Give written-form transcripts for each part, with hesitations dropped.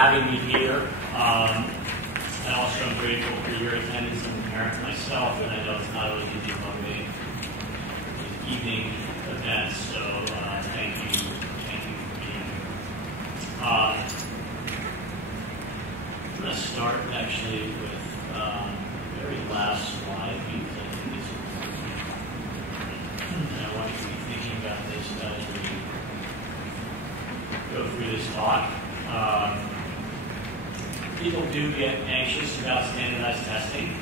having me here. And also I'm grateful for your attendance. I'm a parent myself, and I know it's not always easy to motivate evening events, so thank you for being here. I'm going to start actually with the very last slide, because I think it's important. And I want you to be thinking about this as we go through this talk. People do get anxious about standardized testing,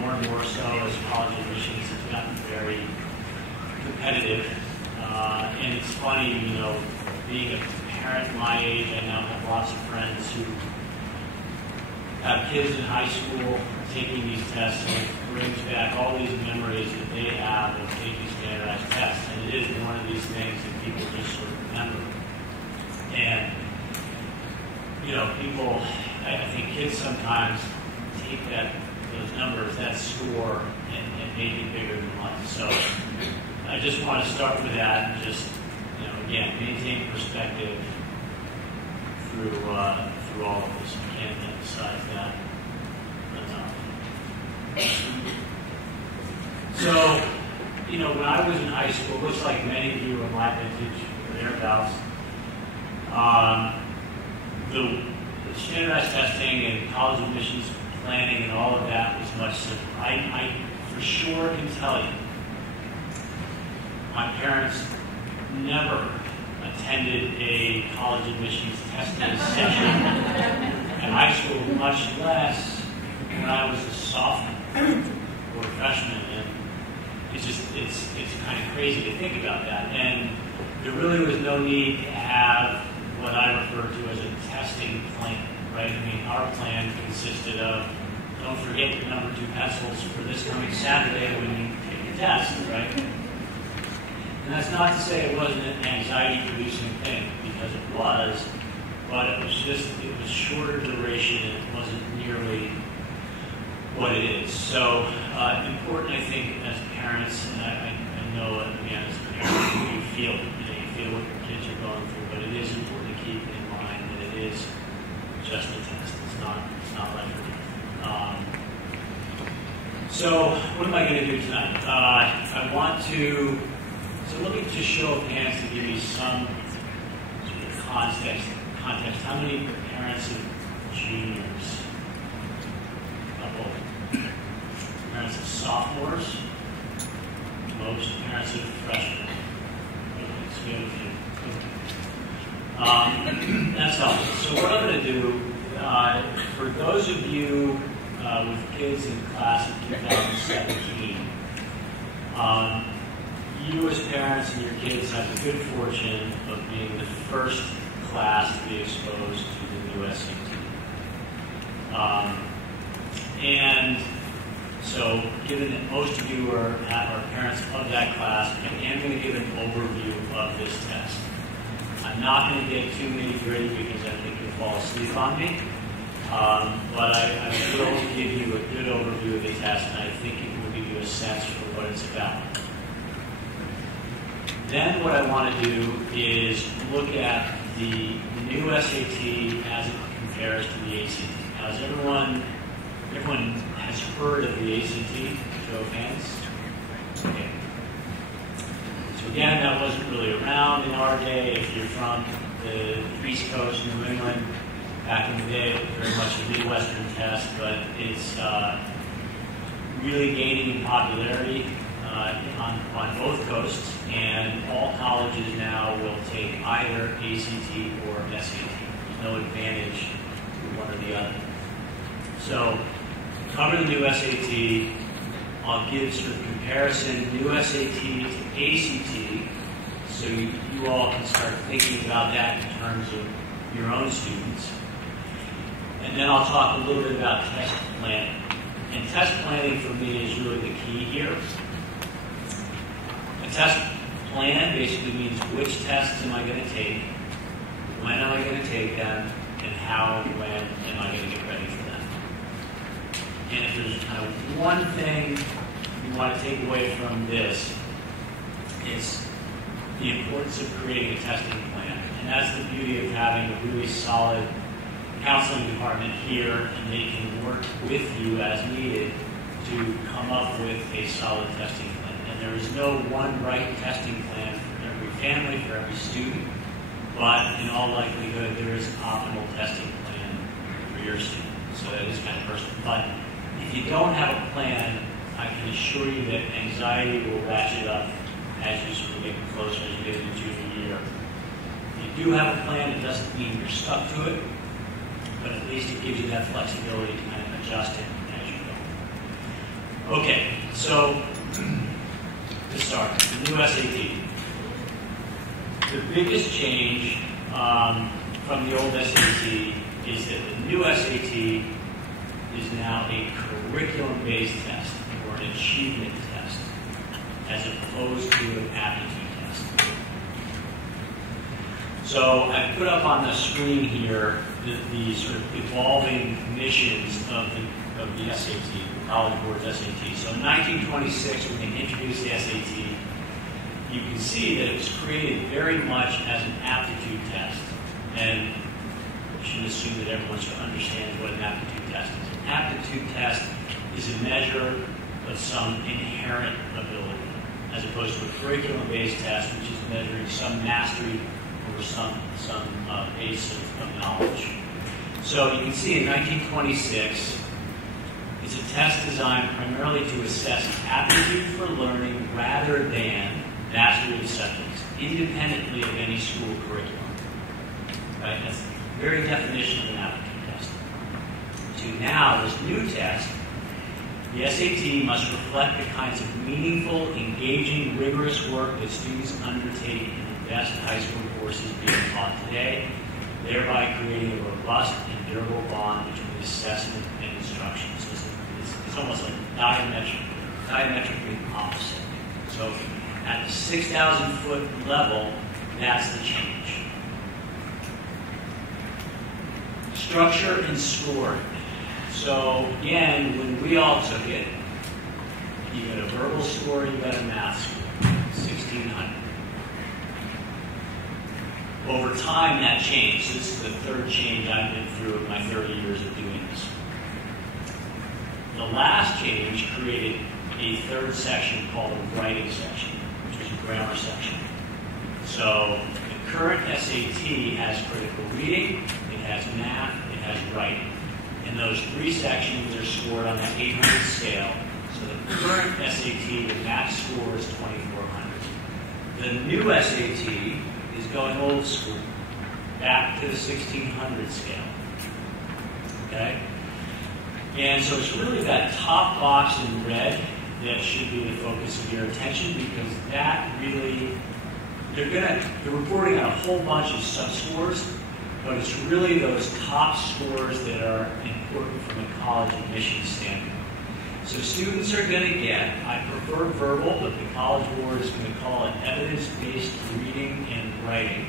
more and more so as college admissions have gotten very competitive. And it's funny, you know, being a parent my age, I now have lots of friends who have kids in high school taking these tests, and it brings back all these memories that they have of taking standardized tests. And it is one of these things that people just sort of remember. And, you know, people, I think kids sometimes take those numbers, that score, and make it bigger than life. So I just want to start with that and just, you know, again, maintain perspective through all of this. I can't emphasize that enough. So, you know, when I was in high school, it looks like many of you are my vintage or thereabouts. The standardized testing and college admissions planning and all of that was much simpler. I for sure can tell you, my parents never attended a college admissions testing session at high school, much less when I was a sophomore or a freshman. And it's kind of crazy to think about that. And there really was no need to have what I refer to as a testing plan, right? I mean, our plan consisted of, don't forget your number 2 pencils for this coming Saturday when you take your test, right? And that's not to say it wasn't an anxiety-producing thing, because it was, but it was shorter duration, and it wasn't nearly what it is. So important, I think, as parents, and I know, again, as parents, you feel it. You feel what your kids are going through, but it is important to keep in mind that it is just a test. It's not like it. So what am I going to do tonight? I want to, so let me just show of hands to give you some sort of context. How many parents of juniors? Couple. Parents of sophomores? Most parents of freshmen. That's helpful. So what I'm going to do, for those of you with kids in class of 2017, you as parents and your kids have the good fortune of being the first class to be exposed to the new SAT. And so, given that most of you are parents of that class, I am going to give an overview of this test. I'm not going to get too nitty-gritty because I think you'll fall asleep on me, but I will give you a good overview of the test, and I think it will give you a sense for what it's about. Then what I want to do is look at the new SAT as it compares to the ACT. Now, has everyone has heard of the ACT? Show of hands. Okay. So again, that wasn't really around in our day. If you're from the East Coast, New England, back in the day, it was very much a Midwestern test, but it's really gaining in popularity on both coasts, and all colleges now will take either ACT or SAT. There's no advantage to one or the other. So, cover the new SAT. I'll give sort of comparison new SAT to ACT, so you all can start thinking about that in terms of your own students. And then I'll talk a little bit about test planning. And test planning for me is really the key here. A test plan basically means which tests am I going to take, when am I going to take them, and how and when am I going to get ready for them. And if there's kind of one thing you want to take away from this, it's the importance of creating a testing plan. And that's the beauty of having a really solid counseling department here, and they can work with you as needed to come up with a solid testing plan. And there is no one right testing plan for every family, for every student, but in all likelihood, there is an optimal testing plan for your student. So that is kind of personal. But if you don't have a plan, I can assure you that anxiety will ratchet up as you sort of get closer, as you get into junior year. If you do have a plan, it doesn't mean you're stuck to it, but at least it gives you that flexibility to kind of adjust it as you go. Okay, so to start, the new SAT. The biggest change from the old SAT is that the new SAT is now a curriculum-based test or an achievement test as opposed to an aptitude test. So I put up on the screen here the sort of evolving missions of the SAT, the College Board's SAT. So in 1926, when they introduced the SAT, you can see that it was created very much as an aptitude test. And you should assume that everyone sort of understands what an aptitude test is. An aptitude test is a measure of some inherent ability, as opposed to a curriculum-based test, which is measuring some mastery over some base of knowledge. So you can see in 1926, it's a test designed primarily to assess aptitude for learning rather than mastery of subjects, independently of any school curriculum. Right? That's the very definition of an aptitude test. To now, this new test, the SAT must reflect the kinds of meaningful, engaging, rigorous work that students undertake in the best high school courses being taught today, thereby creating a robust and durable bond between assessment and instruction. So it's almost like diametrically opposite. So at the 6,000-foot level, that's the change. Structure and scoring. So again, when we all took it, you got a verbal score, you got a math score, 1,600. Over time, that changed. This is the third change I've been through in my 30 years of doing this. The last change created a third section called a writing section, which was a grammar section. So the current SAT has critical reading, it has math, it has writing. And those three sections are scored on that 800 scale. So the current SAT, the max score is 2,400. The new SAT is going old school, back to the 1,600 scale. Okay? And so it's really that top box in red that should be the focus of your attention, because that really, they're reporting on a whole bunch of sub-scores, but it's really those top scores that are important from a college admissions standpoint. So students are going to get, I prefer verbal, but the College Board is going to call it evidence-based reading and writing.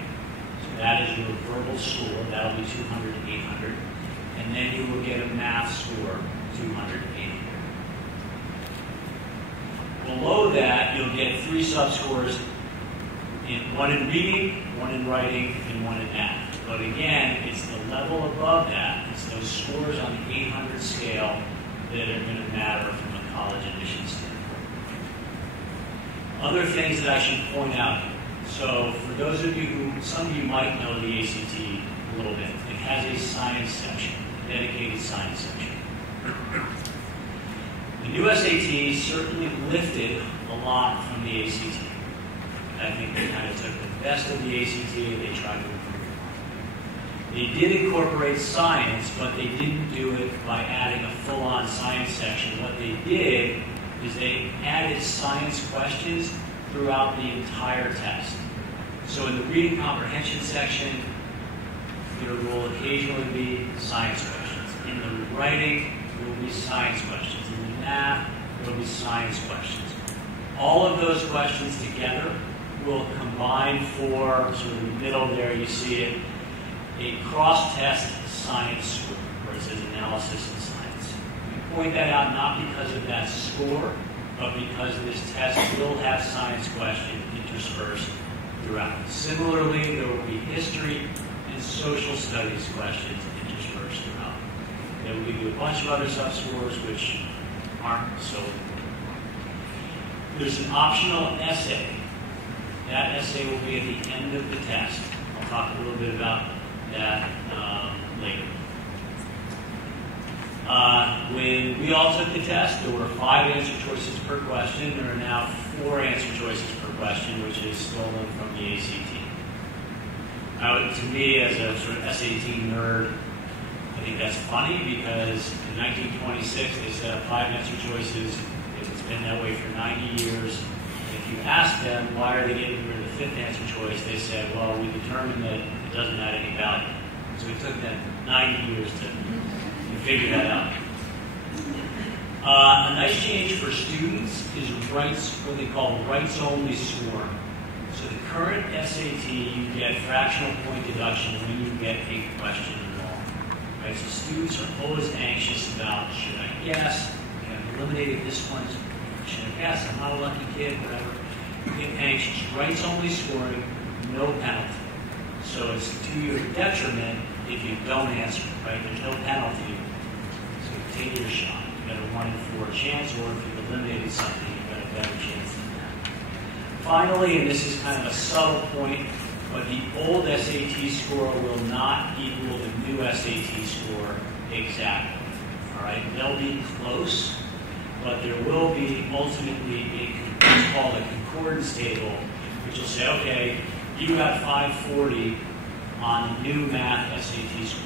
So that is your verbal score. That'll be 200 to 800. And then you will get a math score, 200 to 800. Below that, you'll get three sub-scores, one in reading, one in writing, and one in math. But again, it's the level above that. It's those scores on the 800 scale that are going to matter from a college admissions standpoint. Other things that I should point out. So for those of you who, some of you might know the ACT a little bit, it has a science section, a dedicated science section. The new SAT certainly lifted a lot from the ACT. I think they kind of took the best of the ACT and they tried to improve it. They did incorporate science, but they didn't do it by adding a full-on science section. What they did is they added science questions throughout the entire test. So in the reading comprehension section, there will occasionally be science questions. In the writing, there will be science questions. In the math, there will be science questions. All of those questions together will combine for, sort of in the middle there, you see it, a cross-test science score, where it says analysis and science. We point that out not because of that score, but because this test will have science questions interspersed throughout. Similarly, there will be history and social studies questions interspersed first round. Then we'll give you a bunch of other sub-scores which aren't so. There's an optional essay. That essay will be at the end of the test. I'll talk a little bit about that later. When we all took the test, there were 5 answer choices per question. There are now 4 answer choices per question, which is stolen from the ACT. To me, as a sort of SAT nerd, I think that's funny because in 1926 they set up 5 answer choices. It's been that way for 90 years. And if you ask them why are they getting rid of the 5th answer choice, they said, well, we determined that it doesn't add any value. So it took them 90 years to figure that out. A nice change for students is what they call rights-only scoring. So the current SAT, you get fractional point deduction when you get a question wrong. Right? So students are always anxious about, should I guess? I've eliminated this one. Should I guess? I'm not a lucky kid, whatever. You get anxious. Rights-only scoring, no penalty. So it's to your detriment if you don't answer, right? There's no penalty. So take your shot. You've got a 1 in 4 chance, or if you've eliminated something, you've got a better chance than that. Finally, and this is kind of a subtle point, but the old SAT score will not equal the new SAT score exactly. All right? They'll be close, but there will be ultimately what's called a concordance table, which will say, okay, you got 540 on the new math SAT score.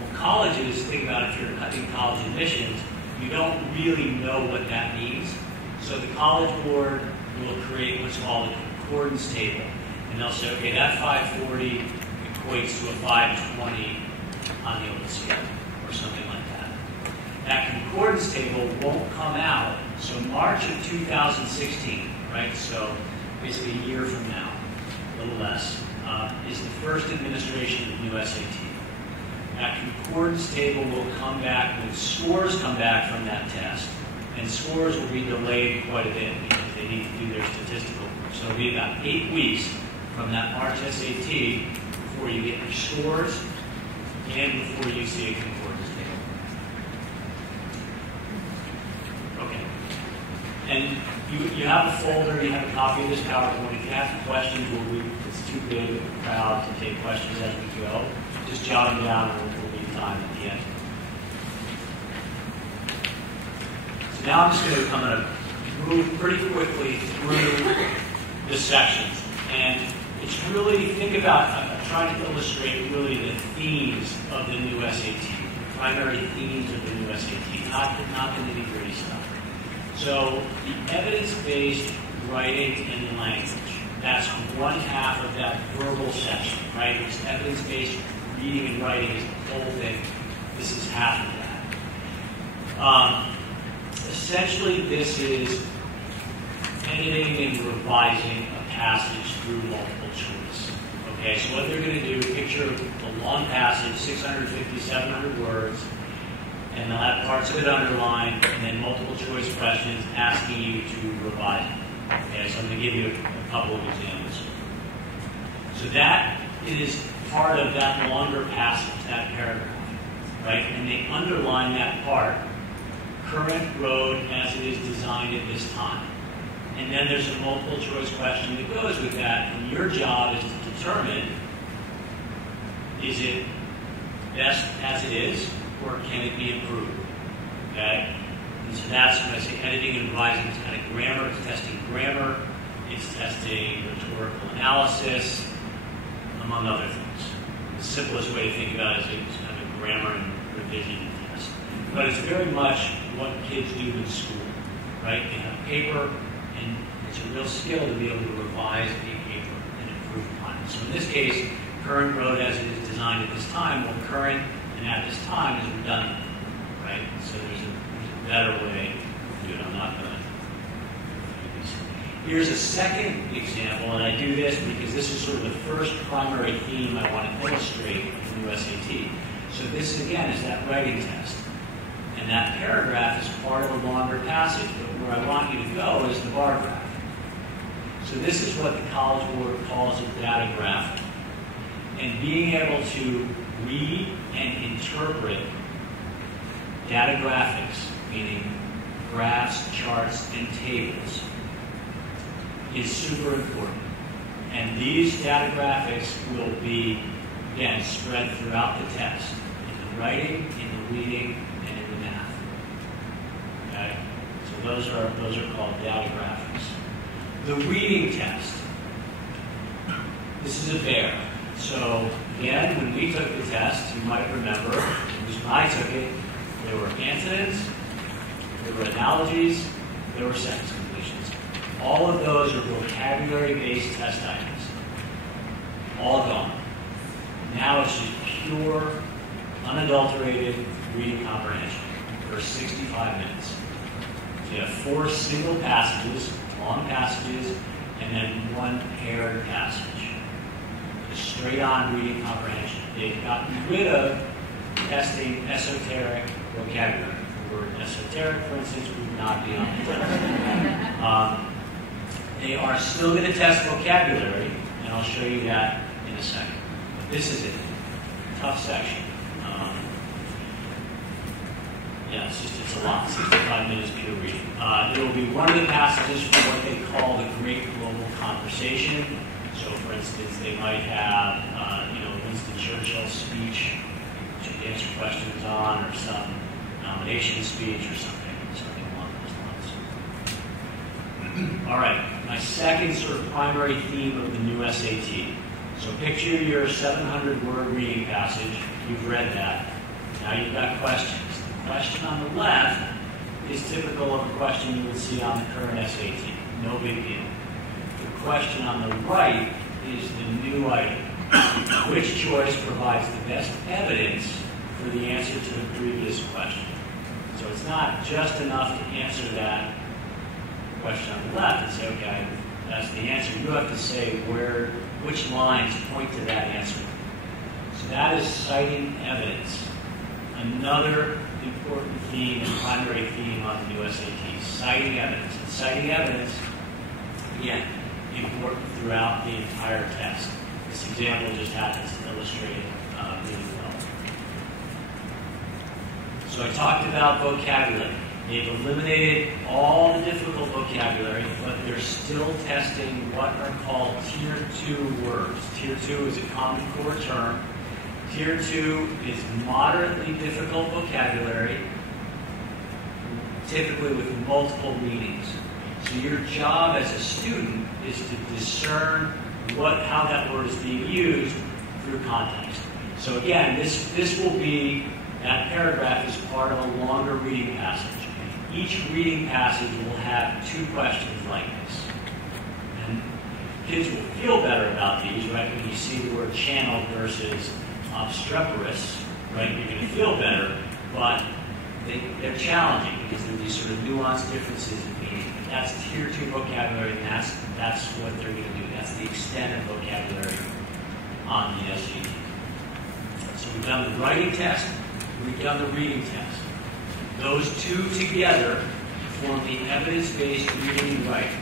Well, colleges, think about if you're cutting college admissions, you don't really know what that means. So the College Board will create what's called a concordance table. And they'll say, okay, that 540 equates to a 520 on the open scale, or something like that. That concordance table won't come out, so March of 2016, right? So basically a year from now, a little less, is the first administration of the new SAT. That concordance table will come back when scores come back from that test, and scores will be delayed quite a bit because they need to do their statistical work. So it'll be about 8 weeks from that March SAT before you get your scores and before you see a concordance table. Okay. And you have a folder, you have a copy of this PowerPoint. If you have questions, it's too big of a crowd to take questions as we go. Just jot them down and we'll leave time at the end. So now I'm going to move pretty quickly through the sections. And it's really, think about, I'm trying to illustrate really the themes of the new SAT, the primary themes of the new SAT, not the nitty-gritty stuff. So the evidence-based writing and language, that's one half of that verbal section, right? It's evidence-based reading and writing is the whole thing. This is half of that. Essentially, this is editing and revising a passage through multiple choice. Okay, so what they're going to do, picture a long passage, 650, 700 words, and they'll have parts of it underlined, and then multiple choice questions asking you to revise it. Okay, so I'm going to give you a couple of examples. So that is part of that longer passage, that paragraph, right? And they underline that part, current road as it is designed at this time. And then there's a multiple choice question that goes with that, and your job is to determine, is it best as it is, or can it be improved? Okay? And so that's when I say editing and revising. It's kind of grammar, it's testing grammar, it's testing rhetorical analysis, among other things. The simplest way to think about it is it's kind of a grammar and revision test. But it's very much what kids do in school, right? They have a paper, and it's a real skill to be able to revise a paper and improve upon it. So in this case, current road as it is designed at this time, well, current and at this time is redundant, right? So there's a better way to do it. I'm not going to do this. Here's a second example, and I do this because this is sort of the first primary theme I want to illustrate in the new SAT. So this, again, is that writing test. And that paragraph is part of a longer passage, but where I want you to go is the bar graph. So this is what the College Board calls a data graph. And And being able to read and interpret data graphics, meaning graphs, charts, and tables, is super important. And these data graphics will be, again, spread throughout the test, in the writing, in the reading, and in the math. Okay? So those are called data graphics. The reading test. This is a bear. So again, when we took the test, you might remember, at least when I took it, there were antonyms, there were analogies, there were sentence completions. All of those are vocabulary-based test items. All gone. Now it's just pure, unadulterated reading comprehension for 65 minutes. So you have 4 single passages, long passages, and then 1 paired passage. Just straight on reading comprehension. They've gotten rid of testing esoteric vocabulary. The word esoteric, for instance, would not be on the test. They are still going to test vocabulary, and I'll show you that in a second. But this is a tough section. Yeah, it's a lot, 65 minutes pure reading. There will be one of the passages for what they call the Great Global Conversation. So, for instance, they might have, Winston Churchill's speech, which you answer questions on, or some nomination speech, or something along those lines. All right, my second sort of primary theme of the new SAT. So picture your 700-word reading passage. You've read that. Now you've got questions. The question on the left is typical of a question you would see on the current SAT. No big deal. The question on the right is the new item. Which choice provides the best evidence for the answer to the previous question? So it's not just enough to answer that question on the left and say, okay, that's the answer. You have to say which lines point to that answer. So that is citing evidence. Another important theme and primary theme on the new SAT, citing evidence. And citing evidence, again, important throughout the entire test. This example just happens to illustrate it really well. So I talked about vocabulary. They've eliminated all the difficult vocabulary, but they're still testing what are called Tier 2 words. Tier 2 is a Common Core term. Tier 2 is moderately difficult vocabulary, typically with multiple meanings. So your job as a student is to discern how that word is being used through context. So again, this will be, that paragraph is part of a longer reading passage. Each reading passage will have 2 questions like this. And kids will feel better about these, right, when you see the word channeled versus obstreperous, right? You're going to feel better, but they're challenging because there are these sort of nuanced differences in meaning. That's Tier 2 vocabulary, and that's what they're going to do. That's the extent of vocabulary on the SAT. So we've done the writing test, we've done the reading test. Those 2 together form the evidence-based reading and writing.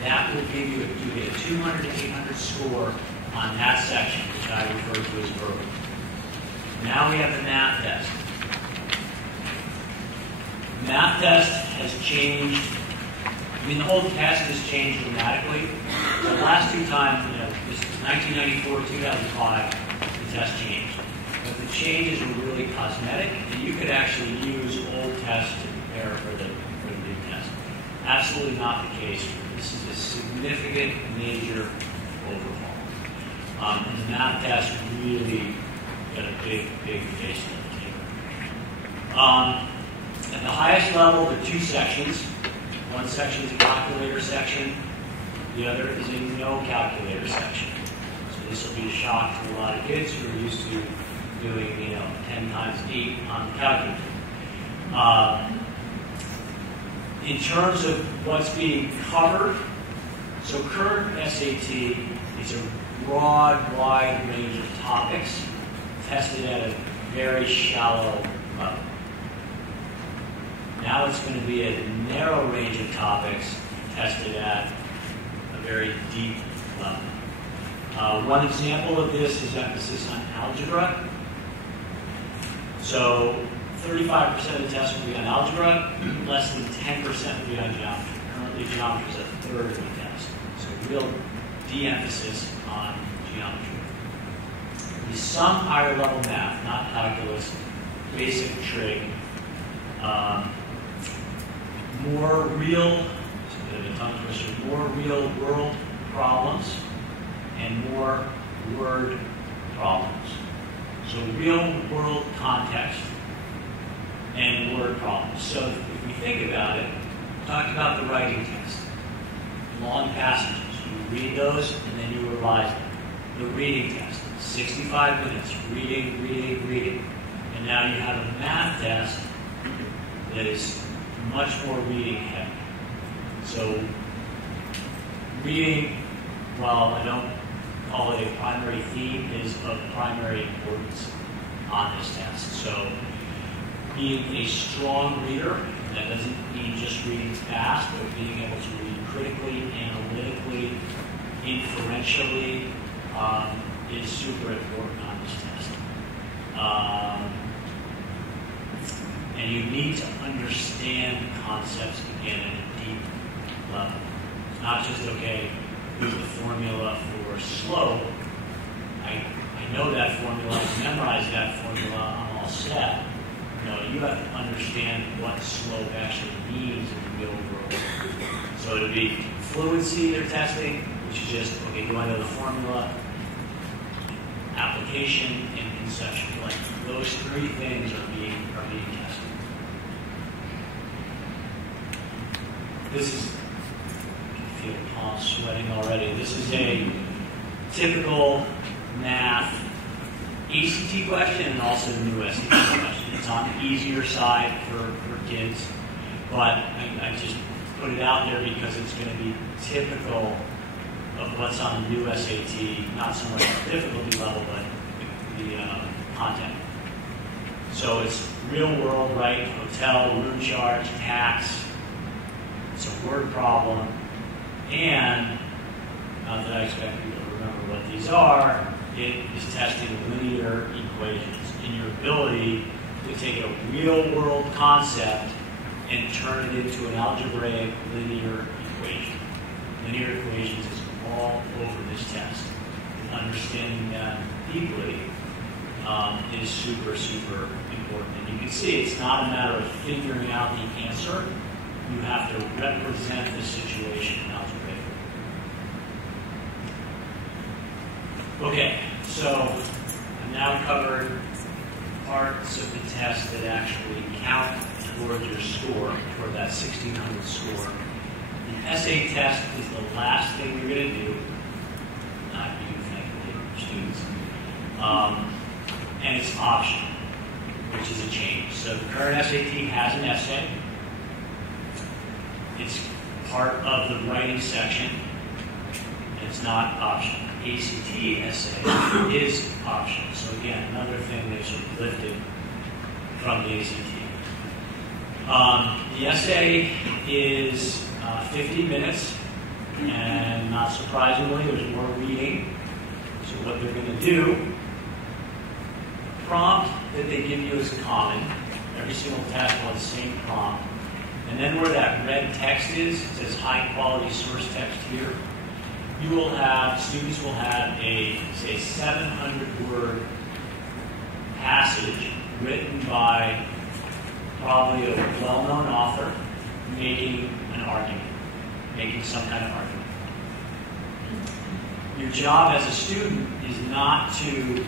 That will give you get a 200 to 800 score on that section, which I refer to as verbal. Now we have the math test. The math test has changed. I mean, the whole test has changed dramatically. The last 2 times, this was 1994, 2005, the test changed. But the changes were really cosmetic, and you could actually use old tests to prepare for the new test. Absolutely not the case. This is a significant, major overhaul. And the math test really got a big facelift here. At the highest level, there are 2 sections. One section is a calculator section. The other is a no calculator section. So this will be a shock to a lot of kids who are used to doing, 10 times 8 on the calculator. In terms of what's being covered, so current SAT is a broad, wide range of topics tested at a very shallow level. Now it's going to be a narrow range of topics tested at a very deep level. One example of this is emphasis on algebra. So 35% of the test will be on algebra, less than 10% will be on geometry. Currently, geometry is a third of the test. So real de-emphasis on geometry. There's some higher level math, not calculus, basic trig, more real, it's a bit of a tongue twister, more real world problems and more word problems. So real world context and word problems. So if we think about it, we talked about the writing test. Long passages. You read those and then you revise them. The reading test. 65 minutes. Reading, reading, reading. And now you have a math test that is much more reading heavy. So reading, while I don't call it a primary theme, is of primary importance on this test. So being a strong reader, that doesn't mean just reading fast, but being able to read critically, analytically, inferentially, is super important on this test. And you need to understand concepts again at a deep level. It's not just, okay, here's the formula for slope. I know that formula, I can memorize that formula, I'm all set. No, you have to understand what slope actually means in the real world. So it would be fluency they're testing, which is just, okay, do I know the formula? Application and conception. Like those three things are being tested. This is, I feel palms sweating already. This is a typical math ACT question and also new SAT question. It's on the easier side for kids, but I just put it out there because it's going to be typical of what's on the new SAT, not so much the difficulty level, but the content. So it's real world, right? Hotel, room charge, tax. It's a word problem. And, not that I expect you to remember what these are, it is testing linear equations and your ability to take a real world concept and turn it into an algebraic linear equation. Linear equations is all over this test. And understanding that deeply is super, super important. And you can see it's not a matter of figuring out the answer. You have to represent the situation algebraically. Okay, so I've now covered parts of the test that actually count toward your score, toward that 1600 score. The essay test is the last thing you're going to do, not you, thankfully, students. And it's optional, which is a change. So the current SAT has an essay. It's part of the writing section, and it's not optional. ACT essay is optional. So again, another thing they sort of lifted from the ACT. The essay is 50 minutes, and not surprisingly, there's more reading. So what they're going to do, the prompt that they give you is common. Every single test will have the same prompt. And then where that red text is, it says high quality source text here. You will have, students will have a, say, 700-word passage written by probably a well-known author making an argument, making some kind of argument. Your job as a student is not to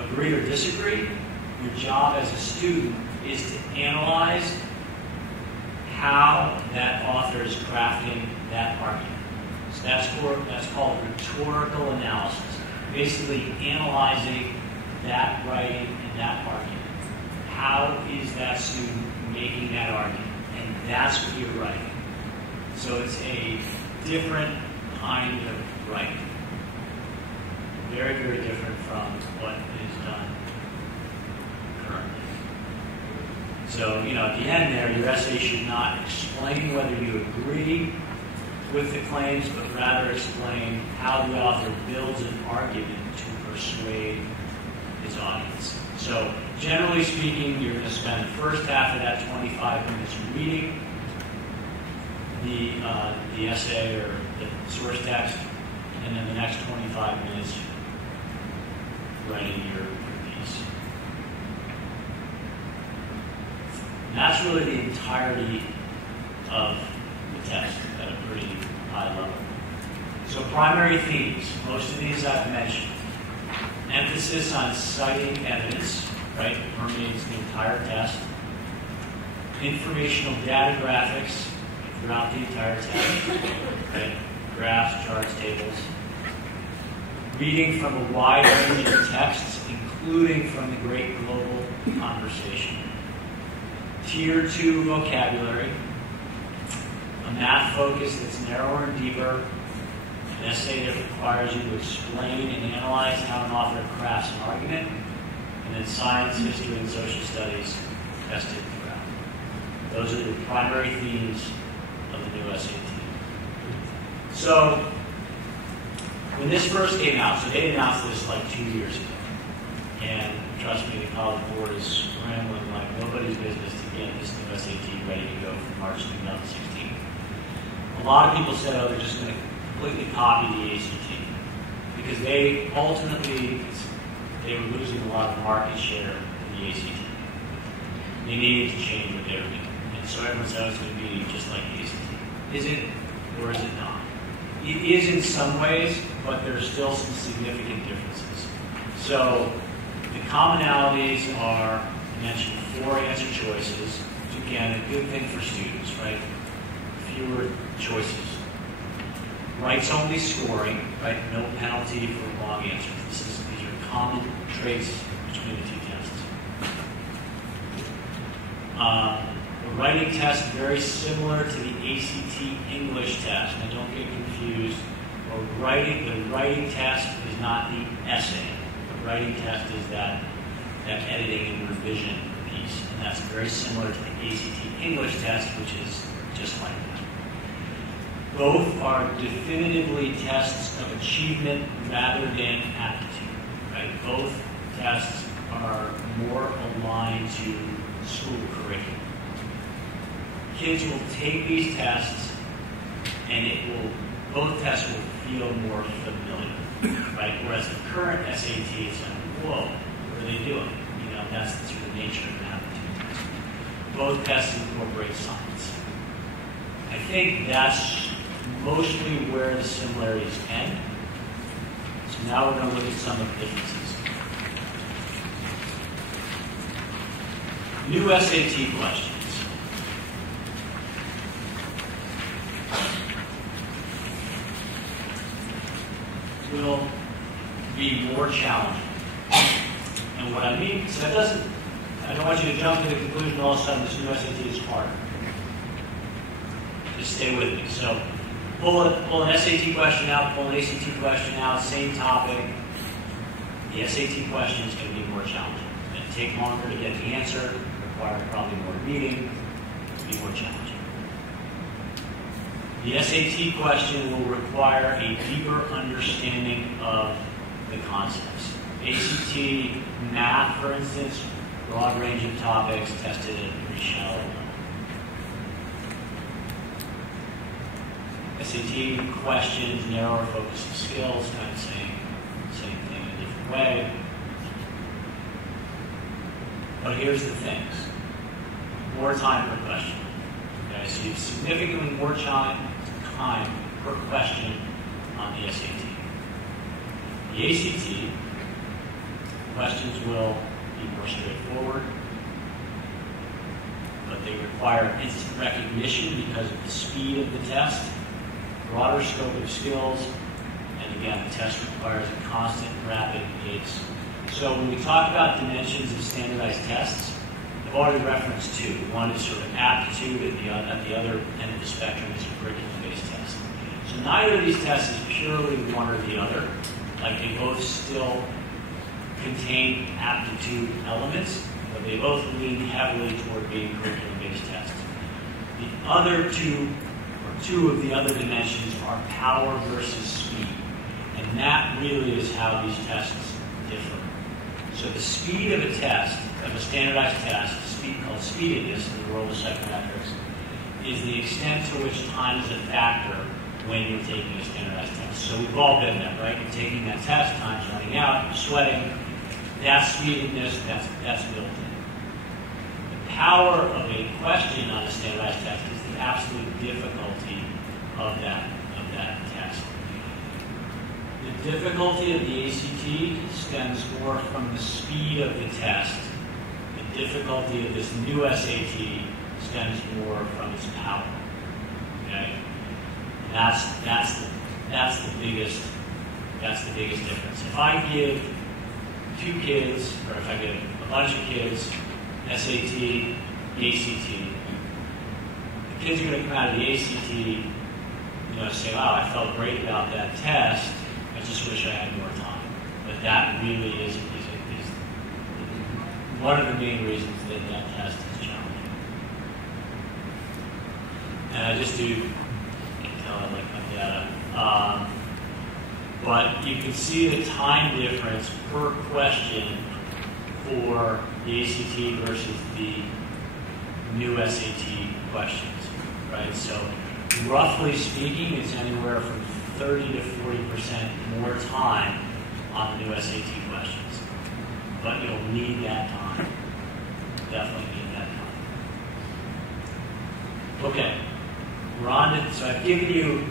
agree or disagree. Your job as a student is to analyze how that author is crafting that argument. So that's called rhetorical analysis. Basically analyzing that writing and that argument. How is that student making that argument? And that's what you're writing. So it's a different kind of writing. Very, very different from what is done currently. So, at the end there, your essay should not explain whether you agree with the claims, but rather explain how the author builds an argument to persuade his audience. So, generally speaking, you're going to spend the first half of that 25 minutes reading the essay or the source text, and then the next 25 minutes writing your piece. And that's really the entirety of the text at a pretty high level. So primary themes, most of these I've mentioned. Emphasis on citing evidence, right, permeates the entire test. Informational data graphics throughout the entire test, right, graphs, charts, tables. Reading from a wide range of texts, including from the great global conversation. Tier 2 vocabulary, a math focus that's narrower and deeper, an essay that requires you to explain and analyze how an author crafts an argument, and then science, history, and social studies tested throughout. Those are the primary themes of the new SAT. So, when this first came out, so they announced this like 2 years ago, and trust me, the College Board is scrambling like nobody's business to get this new SAT ready to go for March 2016. A lot of people said, oh, they're just going to completely copy the ACT, because they were losing a lot of market share in the ACT. They needed to change what they were doing. And so everyone said it's going to be just like the ACT. Is it, or is it not? It is in some ways, but there's still some significant differences. So the commonalities are, I mentioned 4 answer choices, which again, a good thing for students, right? Fewer choices. Rights-only scoring, right? No penalty for long answers. These are common traits between the 2 tests. The writing test very similar to the ACT English test. Now don't get confused. The writing test is not the essay. The writing test is that editing and revision piece, and that's very similar to the ACT English test, which is just like that. Both are definitively tests of achievement rather than aptitude. Right? Both tests are more aligned to school curriculum. Kids will take these tests, and both tests will feel more familiar, right? Whereas the current SAT is like, whoa, what are they doing? You know, that's the sort of nature of an aptitude test. Both tests incorporate science. I think that's mostly where the similarities end. So now we're going to look at some of the differences. New SAT questions. Will be more challenging. And what I mean, so I don't want you to jump to the conclusion all of a sudden this new SAT is harder. Just stay with me. So pull an SAT question out, pull an ACT question out, same topic. The SAT question is going to be more challenging. It's going to take longer to get the answer, require probably more reading, to be more challenging. The SAT question will require a deeper understanding of the concepts. ACT math, for instance, broad range of topics tested at a pretty shallow level. SAT questions, narrower focus of skills, kind of same thing in a different way. But here's the things. More time per question. Okay, so you have significantly more time per question on the SAT. The ACT questions will be more straightforward, but they require instant recognition because of the speed of the test, broader scope of skills, and again, the test requires a constant, rapid pace. So when we talk about dimensions of standardized tests, I've already referenced 2. One is sort of aptitude, at the other end of the spectrum is a curriculum-based test. So neither of these tests is purely one or the other. Like they both still contain aptitude elements, but they both lean heavily toward being curriculum-based tests. The other 2, or two of the other dimensions are power versus speed. And that really is how these tests differ. So the speed of a test, of a standardized test, called speediness in the world of psychometrics, is the extent to which time is a factor when you're taking a standardized test. So we've all been there, right? You're taking that test, time's running out, you're sweating. That's speediness, that's built in. The power of a question on a standardized test is the absolute difficulty of that test. The difficulty of the ACT stems more from the speed of the test. The difficulty of this new SAT stems more from its power. Okay, that's the biggest difference. If I give two kids, or if I give a bunch of kids SAT, ACT, the kids are going to come out of the ACT, say, "Wow, I felt great about that test. I just wish I had more time." But that really is one of the main reasons that test is challenging. And I just do tell I like my data. But you can see the time difference per question for the ACT versus the new SAT questions, right? So roughly speaking, it's anywhere from 30 to 40% more time on the new SAT questions. But you'll need that time. Definitely need that time. Okay, we're on to, so I've given you,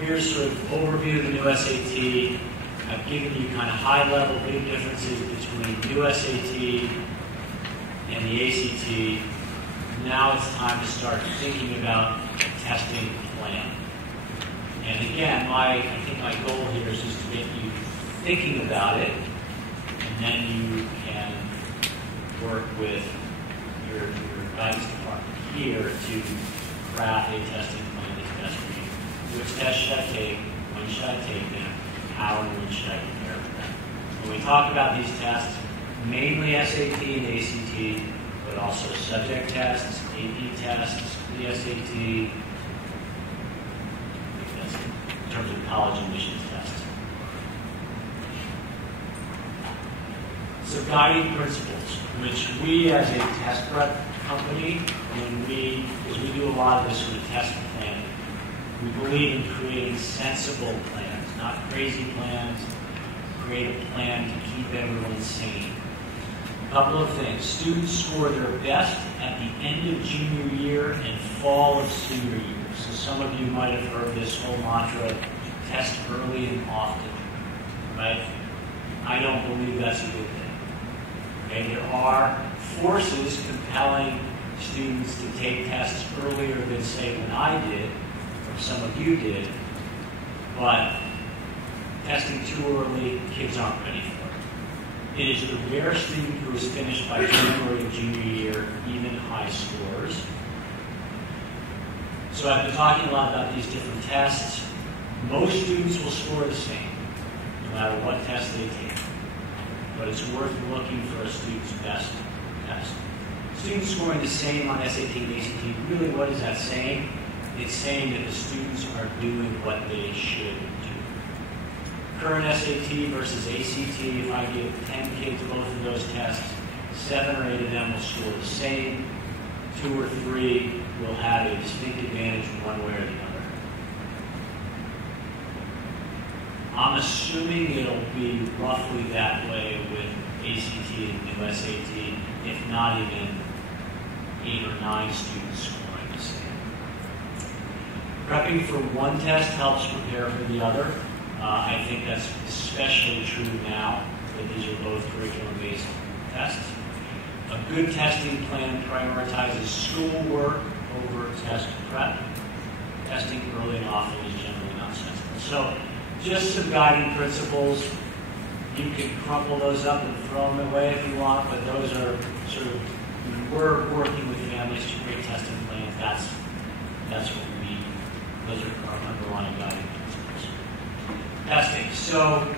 here's sort of overview of the new SAT. I've given you kind of high-level big differences between new SAT and the ACT. Now it's time to start thinking about a testing plan. And again, I think my goal here is just to get you thinking about it, and then you can work with your guidance department here to craft a testing plan that's best for you. Which test should I take? When should I take them? How and when should I prepare for them? When we talk about these tests, mainly SAT and ACT, but also subject tests, AP tests, the SAT, in terms of college admissions tests. So guiding principles, which we as a test prep company, because we do a lot of this sort of test planning, we believe in creating sensible plans, not crazy plans. Create a plan to keep everyone sane. A couple of things. Students score their best at the end of junior year and fall of senior year. So some of you might have heard this whole mantra, test early and often, right? I don't believe that's a good thing. Okay? There are forces compelling students to take tests earlier than, say, when I did, or some of you did, but testing too early, kids aren't ready for it. It is the rare student who is finished by January of junior year, even high scores. So I've been talking a lot about these different tests. Most students will score the same, no matter what test they take. But it's worth looking for a student's best test. Students scoring the same on SAT and ACT, really what is that saying? It's saying that the students are doing what they should do. Current SAT versus ACT, if I give 10 kids both of those tests, 7 or 8 of them will score the same. 2 or 3 will have a distinct advantage one way or the other. I'm assuming it'll be roughly that way with ACT and new SAT, if not even 8 or 9 students scoring the same. Prepping for one test helps prepare for the other. I think that's especially true now that these are both curriculum-based tests. A good testing plan prioritizes schoolwork over test prep. Testing early and often is generally not sensible. So just some guiding principles. You can crumple those up and throw them away if you want, but those are sort of, when we're working with families to create testing plans, that's what those are our underlying guiding principles. Testing. So,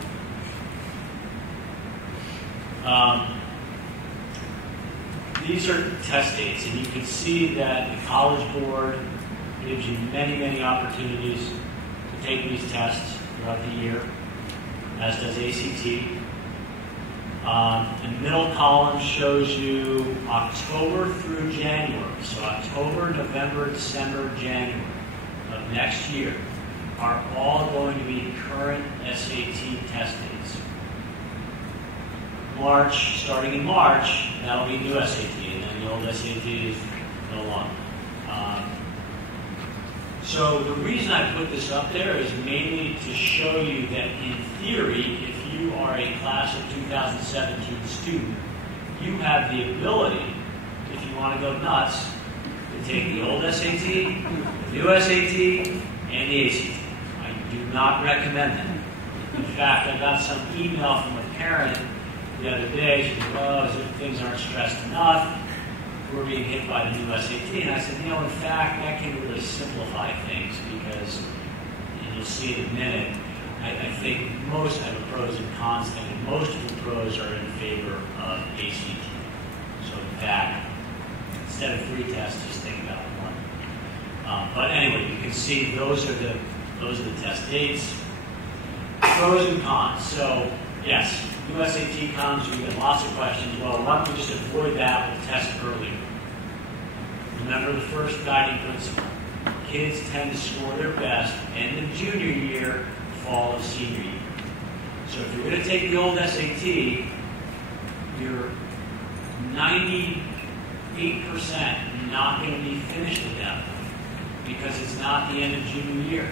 these are test dates, and you can see that the College Board gives you many, many opportunities to take these tests throughout the year, as does ACT. The middle column shows you October through January. So October, November, December, January of next year are all going to be current SAT test dates. March, starting in March, that'll be new SAT, and then the old SAT is no longer. So the reason I put this up there is mainly to show you that in theory, if you are a class of 2017 student, you have the ability, if you want to go nuts, to take the old SAT, the new SAT, and the ACT. I do not recommend that. In fact, I got some email from a parent the other day. She said, well, as if things aren't stressed enough, we're being hit by the new SAT. And I said, you know, in fact, that can really simplify things because, and you'll see in a minute, I think most have a pros and cons thing, and most of the pros are in favor of ACT. So in fact, instead of 3 tests, just think about 1. But anyway, you can see those are the test dates. Pros and cons. So yes, new SAT comes, you get lots of questions. Well, why don't we just avoid that with test earlier? Remember the first guiding principle. Kids tend to score their best end of junior year, fall of senior year. So if you're going to take the old SAT, you're 98% not going to be finished at that point because it's not the end of junior year.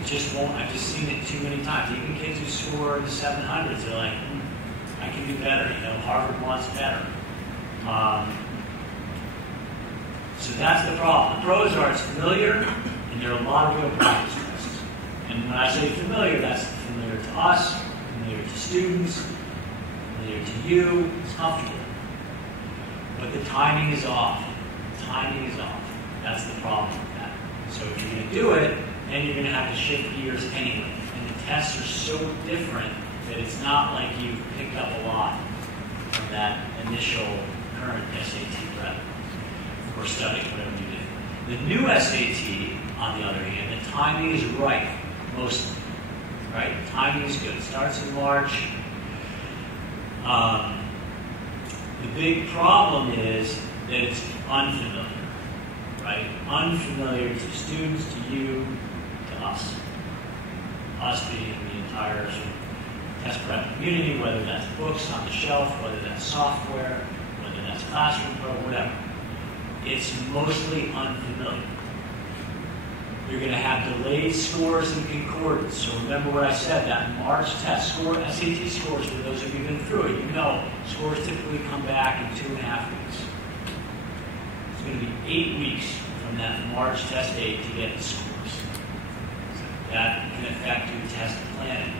It just won't. I've just seen it too many times. Even kids who score in the 700s, they're like, I can do better. You know, Harvard wants better. So that's the problem. The pros are it's familiar, and there are a lot of real practice tests. And when I say familiar, that's familiar to us, familiar to students, familiar to you. It's comfortable. But the timing is off. The timing is off. That's the problem with that. So if you're going to do it, then you're going to have to shift gears anyway. And the tests are so different that it's not like you've picked up a lot from that initial current SAT prep or study, whatever you did. The new SAT, on the other hand, the timing is right, mostly. Right? The timing is good. It starts in March. The big problem is that it's unfamiliar. Right? Unfamiliar to students, to you, to us. Us being the entire sort of test prep community, whether that's books on the shelf, whether that's software, whether that's classroom pro, whatever. It's mostly unfamiliar. You're going to have delayed scores and concordance. So remember what I said, that March test score, SAT scores, for those of you who've been through it, you know scores typically come back in 2.5 weeks. It's going to be 8 weeks from that March test date to get the scores. So that can affect your test planning.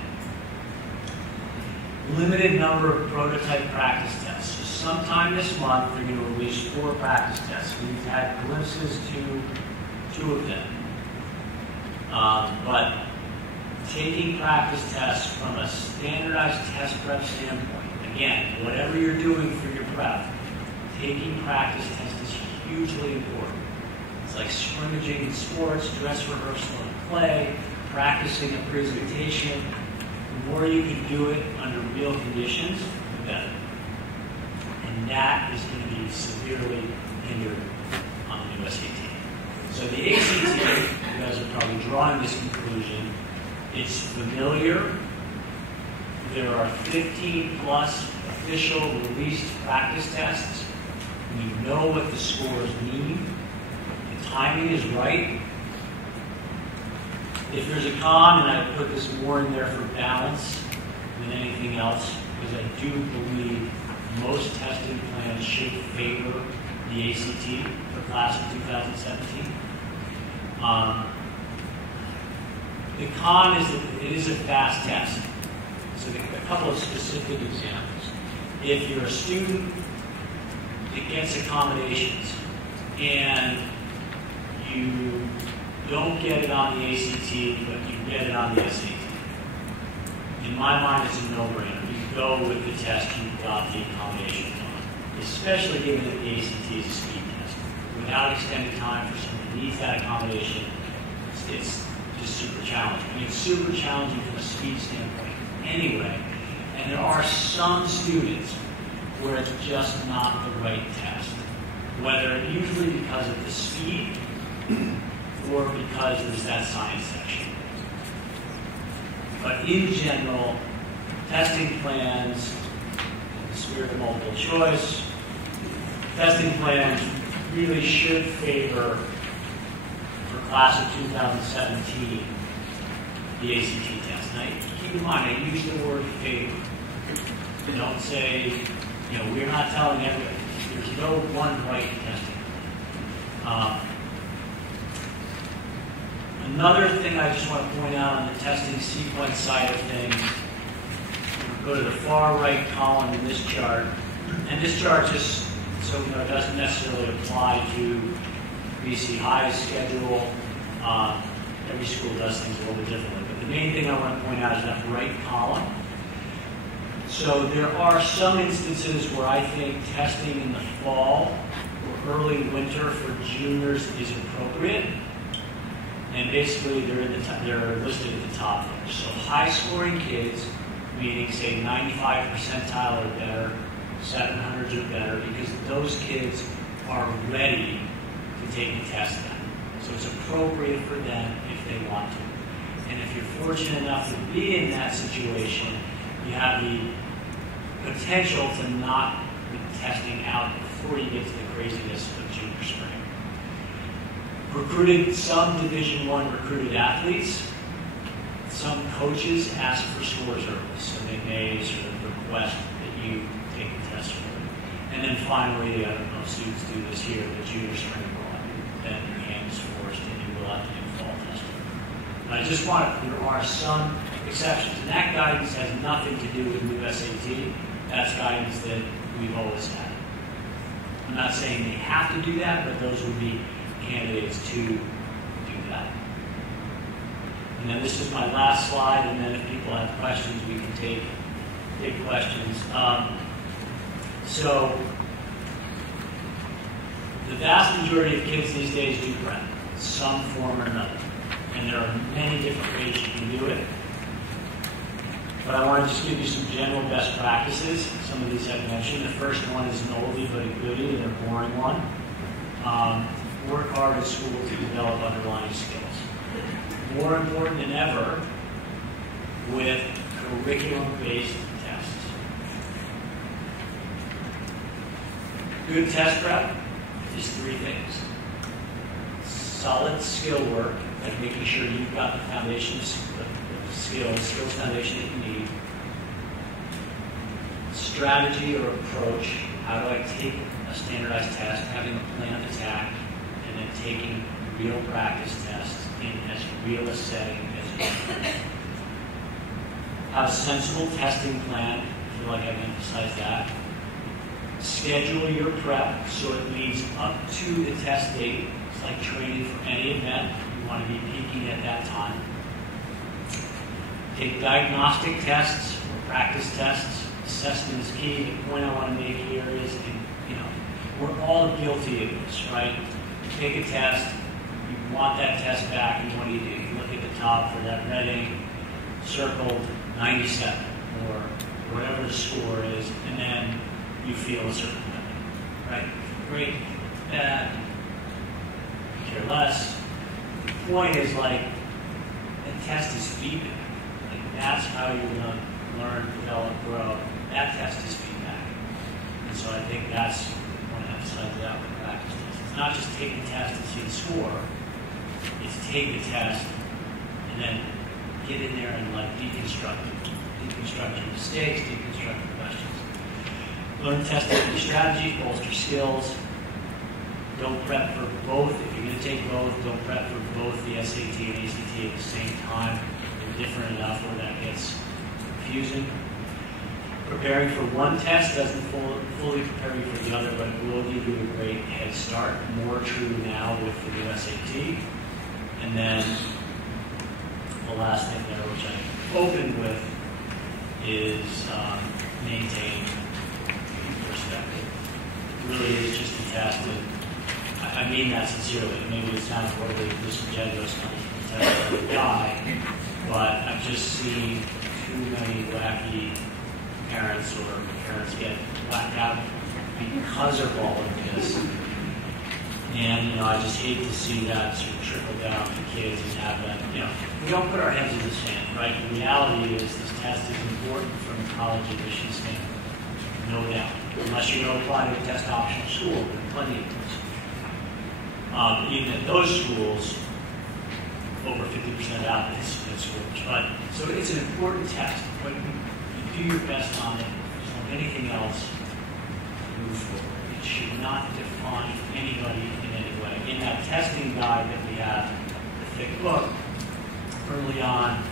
Limited number of prototype practice tests. So sometime this month, they're going to release 4 practice tests. We've had glimpses to 2 of them. But taking practice tests from a standardized test prep standpoint, again, whatever you're doing for your prep, taking practice tests is hugely important. It's like scrimmaging in sports, dress rehearsal and play, practicing a presentation. The more you can do it under real conditions, the better. And that is going to be severely hindered on the new SAT. So the ACT, you guys are probably drawing this conclusion, it's familiar. There are 15 plus official released practice tests. We know what the scores mean. The timing is right. If there's a con, and I put this more in there for balance than anything else, because I do believe most testing plans should favor the ACT for class of 2017. The con is that it is a fast test. So a couple of specific examples. If you're a student that gets accommodations and you don't get it on the ACT, but you get it on the SAT, in my mind it's a no-brainer. You go with the test you've got the accommodations on, especially given that the ACT is a speed test. without extended time for someone who needs that accommodation, it's just super challenging. I mean, it's super challenging from a speed standpoint anyway. And there are some students where it's just not the right test, whether usually because of the speed or because there's that science section. But in general, testing plans, in the spirit of multiple choice, testing plans really should favor, for class of 2017, the ACT test. Now, keep in mind, I use the word favor. Don't say, we're not telling everybody. There's no one right testing. Another thing I just want to point out on the testing sequence side of things, go to the far right column in this chart. And this chart just, so it doesn't necessarily apply to BC High's schedule. Every school does things a little bit differently. But the main thing I want to point out is that right column. So there are some instances where I think testing in the fall or early winter for juniors is appropriate. And basically they're listed at the top there. So high-scoring kids, meaning say 95 percentile or better, 700s or better, because those kids are ready to take the test then. So it's appropriate for them if they want to. And if you're fortunate enough to be in that situation, you have the potential to knock the testing out before you get to the craziness of junior spring. Recruited some Division I recruited athletes. Some coaches ask for scores early, so they may sort of request that you take the test early. And then finally, I don't know if students do this here, the junior spring one, then your hand is forced and you will have to do fall testing. But I just there are some exceptions, and that guidance has nothing to do with new SAT. That's guidance that we've always had. I'm not saying they have to do that, but those would be candidates to do that. And then this is my last slide, and then if people have questions, we can take questions. So the vast majority of kids these days do prep, some form or another. And there are many different ways you can do it. But I want to just give you some general best practices. Some of these I've mentioned. The first one is an oldie but a goodie, and a boring one. Work hard at school to develop underlying skills. More important than ever with curriculum-based tests. Good test prep is three things. Solid skill work, like making sure you've got the foundation of skills foundation that you need. Strategy or approach. How do I take a standardized test, having a plan of attack, and then taking real practice tests in as real a setting as you can. Have a sensible testing plan. I feel like I've emphasized that. Schedule your prep so it leads up to the test date. It's like training for any event. You want to be peaking at that time. Take diagnostic tests or practice tests. Assessment is key. The point I want to make here is, we're all guilty of this, right? You take a test, you want that test back, and what do? You look at the top for that reading, circled 97, or whatever the score is, and then you feel a certain way, right? Great, bad, care less. The point is, the test is feedback. That's how you're going to learn, develop, grow. That test is feedback. And so I think that's, I want to emphasize that with practice tests. It's not just take the test and see the score. It's take the test and then get in there and deconstruct it. Deconstruct your mistakes, deconstruct your questions. Learn testing strategies, bolster skills. Don't prep for both. If you're going to take both, don't prep for both the SAT and ACT at the same time. They're different enough where that gets confusing. Preparing for one test doesn't fully prepare you for the other, but it will give you a great head start. More true now with the new SAT. And then the last thing there, which I opened with, is maintain perspective. It really is just a test, and I I mean that sincerely. Maybe it sounds horribly disingenuous on the guy, but I've just seen too many wacky parents or parents get whacked out because of all of this. And, I just hate to see that sort of trickle down to kids and have them, we don't put our heads in the sand, right? The reality is this test is important from a college admission standpoint, no doubt. Unless you're going to apply to a test optional school, there are plenty of those. Even at those schools, over 50% of applicants at schools. But so it's an important test, but you do your best on it. Just like anything else, move forward. It should not define anybody in any way. In that testing guide that we have, the thick book, early on,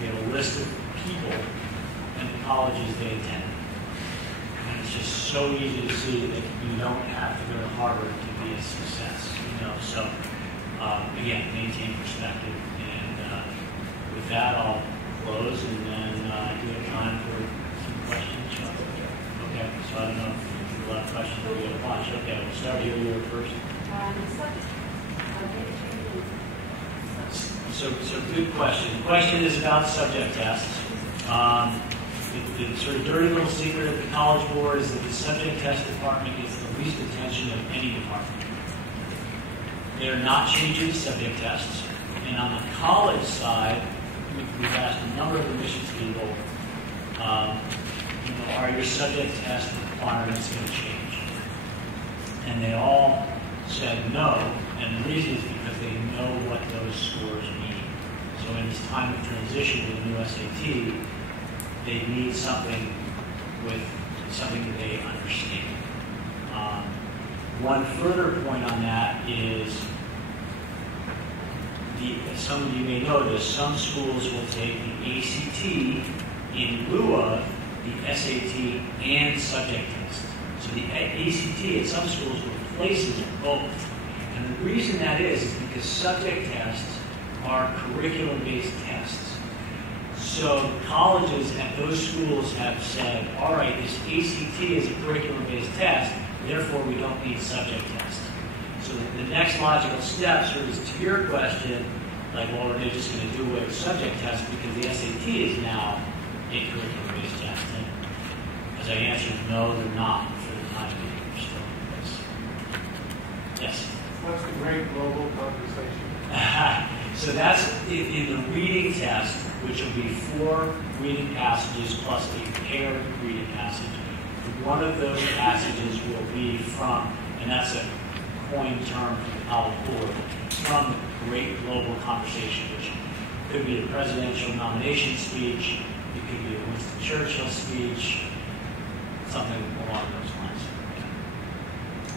we have a list of people and the colleges they attend. And it's just so easy to see that you don't have to go to Harvard to be a success. So again, maintain perspective. And with that, I'll close and then do have time for some questions. Okay, so I don't know if people have questions or we have a bunch. Okay, we'll start here. You're first. So good question. The question is about subject tests. The sort of dirty little secret of the College Board is that the subject test department gets the least attention of any department. They're not changing subject tests. And on the college side, we've asked a number of admissions people, are your subject test requirements going to change? And they all said no, and the reason is because they know what those scores mean. So in this time of transition to the new SAT, they need something with something that they understand. One further point on that is, some of you may know this, some schools will take the ACT in lieu of the SAT and subject test. So the ACT at some schools replaces both. And the reason that is because subject tests are curriculum-based tests. So colleges at those schools have said, all right, this ACT is a curriculum-based test, therefore we don't need subject tests. So the next logical step sort of is to your question, like, well, are they just going to do away with subject tests because the SAT is now a curriculum-based test? And as I answered, no, they're not for the time being. They're still in place. Yes? What's the great global conversation? So that's in the reading test, which will be 4 reading passages plus a paired reading passage. One of those passages will be from, and that's a coined term from the College Board, from the Great Global Conversation, which could be a presidential nomination speech, it could be a Winston Churchill speech, something along those lines.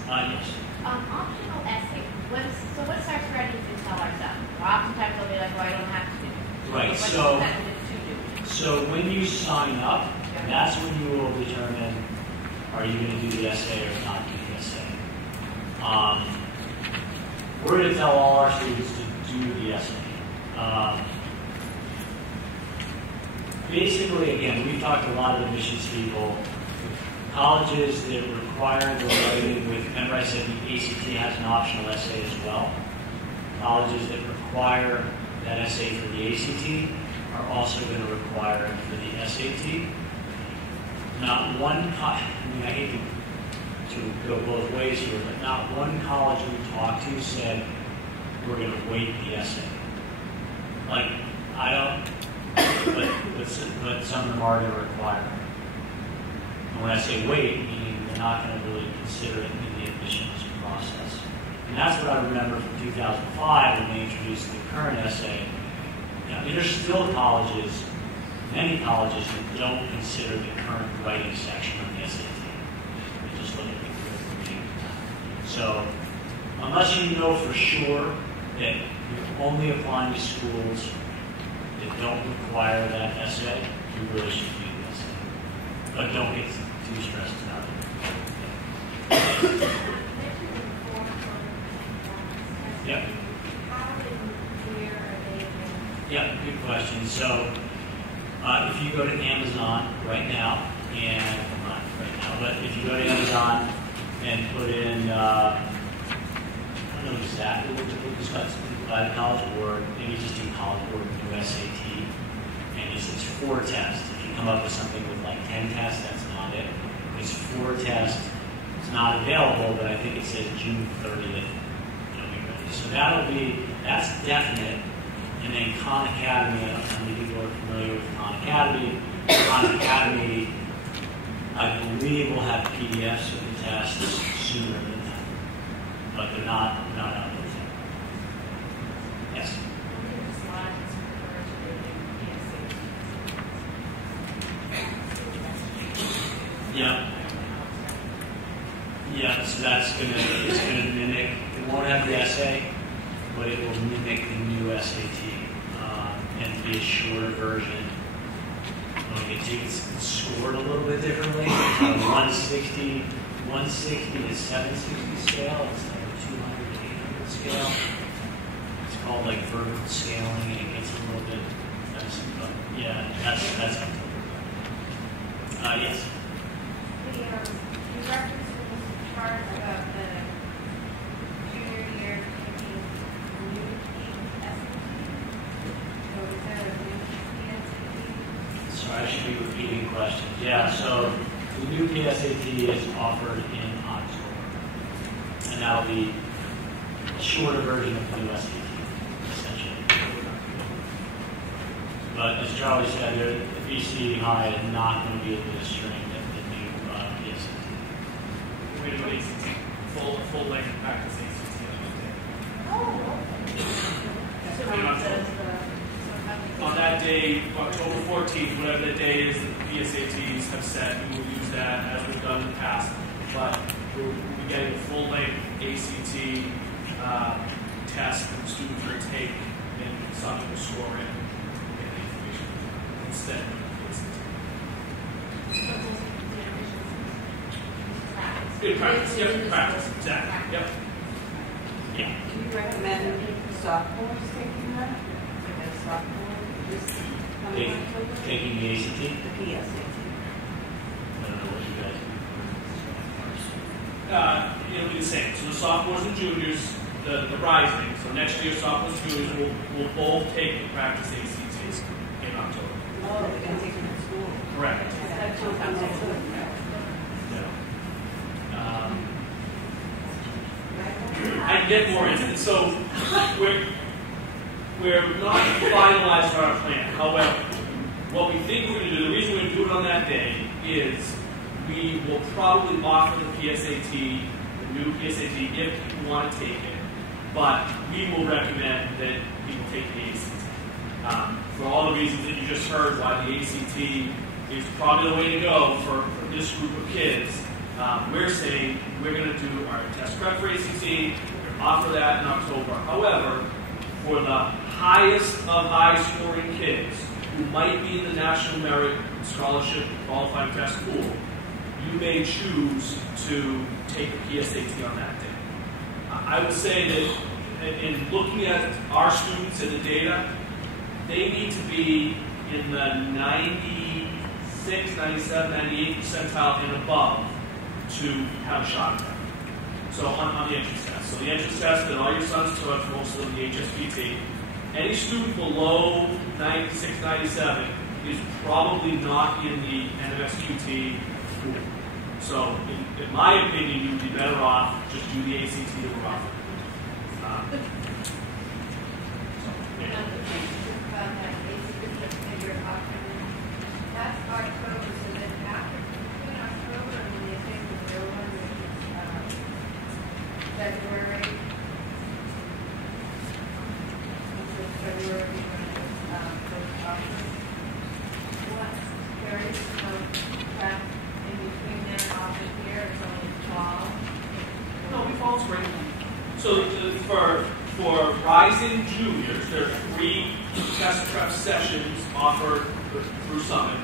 Yes? Optional essay. What's our strategy to tell ourselves? Oftentimes they'll be like, well, I don't have to do it. Right, so when you sign up, that's when you will determine, are you going to do the essay or not do the essay? We're going to tell all our students to do the essay. Basically, again, we've talked to a lot of admissions people. Colleges that require the writing with, remember I said the ACT has an optional essay as well. Colleges that require that essay for the ACT are also going to require it for the SAT. Not one, I hate to go both ways here, but not one college we talked to said, we're going to weight the essay. Like, I don't, but some of them are going to require it. And when I say weight, meaning they're not going to really consider it in the admissions process. And that's what I remember from 2005 when they introduced the current essay. There's still colleges, many colleges, that don't consider the current writing section of the SAT. They just look at the critical reading. So, unless you know for sure that you're only applying to schools that don't require that essay, you really should do the essay. But don't get too stressed about it. Yep. Yeah, good question. So, if you go to Amazon right now, and not right now, but if you go to Amazon and put in don't know exactly what the book is by the College Board. Maybe just do College Board and do SAT. And it's 4 tests. If you come up with something with like 10 tests, that's not it. It's 4 tests. It's not available, but I think it says June 30th. It'll be ready. So that's definite. And then Khan Academy, I don't know how many people are familiar with Khan Academy. Khan Academy, I believe, will have PDFs of the tests sooner than that. But they're not out there yet. Yes? Yeah. Yeah, so it's gonna mimic, it won't have the essay, but it will mimic the new SAT and be a shorter version. It's scored a little bit differently. It's on 160 to 760 scale. It's like a 200 to 800 scale. It's called like vertical scaling, and it gets a little bit messy, but yeah, that's October. Yes. You referenced in this chart about the junior year taking new SAT. So is there a new PSAT? So I should be repeating questions. Yeah, so the new PSAT is offered in October. And that'll be a shorter version of the new SAT, essentially. But as Charlie said, the BC High is not going to be administering the new PSAT. We're going to do ACT, full length practice ACT on Monday. On that day, October 14th, whatever the day is that the PSATs have set, we will use that as we've done in the past. But we'll be getting a full-length ACT test that the students will take and something to score in the information instead of the ACT. Good practice, yep, practice, exactly, yep. Yeah. Do you recommend sophomores taking that? Taking the ACT? The PSAT. I don't know what you guys do. It'll be the same. So the sophomores and juniors, the rising, so next year sophomores and juniors will both take the practice ACTs in October. Oh, they're going to take them at school. Correct. That's what I'm saying. I can get more into it. So we're not finalized on our plan. However, what we think we're going to do, the reason we're going to do it on that day is we will probably offer the PSAT, the new PSAT, if people want to take it. But we will recommend that people take the ACT. For all the reasons that you just heard, why the ACT is probably the way to go for this group of kids. We're saying we're going to do our test prep for ACT, we're going to offer that in October. However, for the highest of high-scoring kids who might be in the National Merit Scholarship Qualifying Test pool, you may choose to take the PSAT on that day. I would say that in looking at our students and the data, they need to be in the 96, 97, 98 percentile and above to have a shot at that. So on the entrance test. So the entrance test that all your sons took, most of them the HSPT, any student below 96, 97 is probably not in the NMSQT pool. So in my opinion, you'd be better off just do the ACT that we're offering. That's October, so then after in October, and then you take the real one, which is February. February, what there is no prep in between there and off of here, it's only fall. No, we fall spring. So for rising juniors, there are 3 test prep sessions offered through Summit.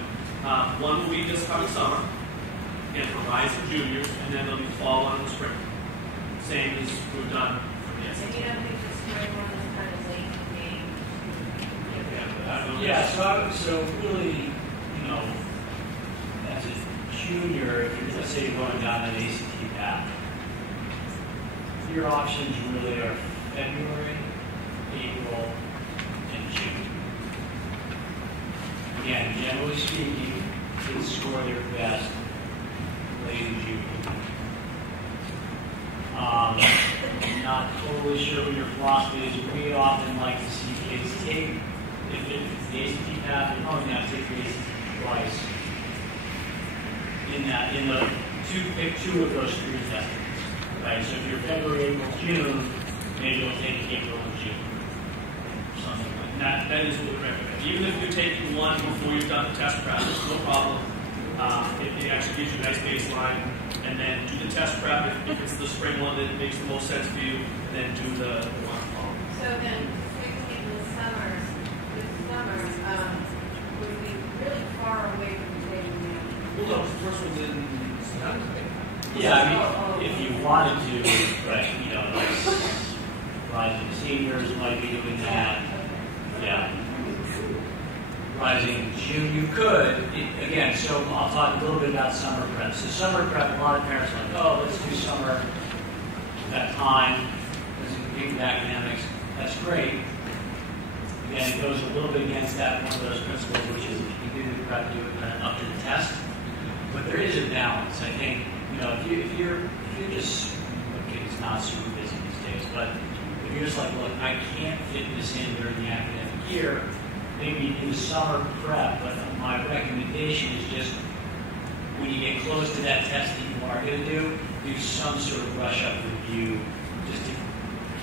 One will be this coming summer, and for rising juniors, and then there'll be fall one in the spring. Same as we've done for the And SAT. you don't think the spring one is kind of late in the game? Yeah, so really, as a junior, if you're, let's say you're going down an ACT path, your options really are February, April, and June. Again, generally speaking, kids score their best late in June. I'm not totally sure what your philosophy is. We often like to see kids take, if it's the ACT path, they're probably going to take the ACT twice. Pick two of those three tests. Right? So if you're February, April, June, maybe you'll take April and June. Something like that. That is really correct. Even if you're taking one before you've done the test prep, no problem. It actually gives you a nice baseline. And then do the test prep if it's the spring one that makes the most sense for you, and then do the one following. So then, picking the summers, would be really far away from taking them. Well, no, the first one's in September. Yeah, I mean, if you wanted to, right, like rising seniors might be doing that. Yeah. Rising June, you could. Again, so I'll talk a little bit about summer prep. So summer prep, a lot of parents are like, oh, let's do summer that time. Let's compete with academics. That's great. Again, it goes a little bit against that one of those principles, which is if you do the prep, do it kind of up to the test. But there is a balance. I think, if you're just, okay, it's not super busy these days, but if you're just like, look, I can't fit this in during the academic year, maybe do summer prep, but my recommendation is just when you get close to that test that you are going to do some sort of brush up review just to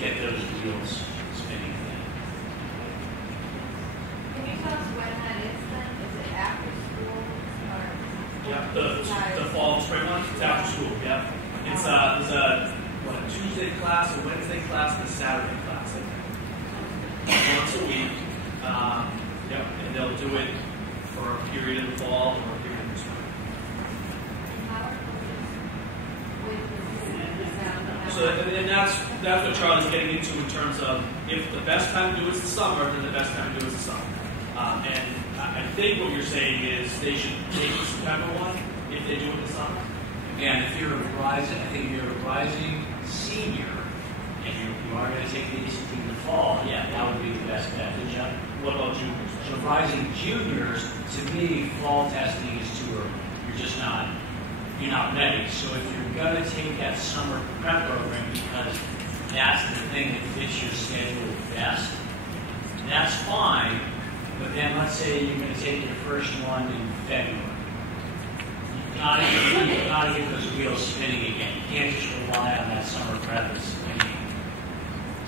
get those wheels spinning. Can you tell us when that is then? Is it after school or? Yeah, the fall and spring one, it's after school, yeah. It's there's a Tuesday class, a Wednesday class, and a Saturday class, I think. Once a week. Yep, and they'll do it for a period in the fall or a period in the spring. So, and that's what Charlie's getting into in terms of if the best time to do it is the summer, then the best time to do it is the summer. And I think what you're saying is they should take the September one if they do it in the summer. Again, if you're a rising senior and you are going to take the ACT in the fall, yeah, that would be the best bet. What about juniors? So rising juniors, to me, fall testing is too early. You're not ready. So if you're going to take that summer prep program because that's the thing that fits your schedule best, that's fine. But then let's say you're going to take your first one in February. You've got to get those wheels spinning again. You can't just rely on that summer prep that's spinning.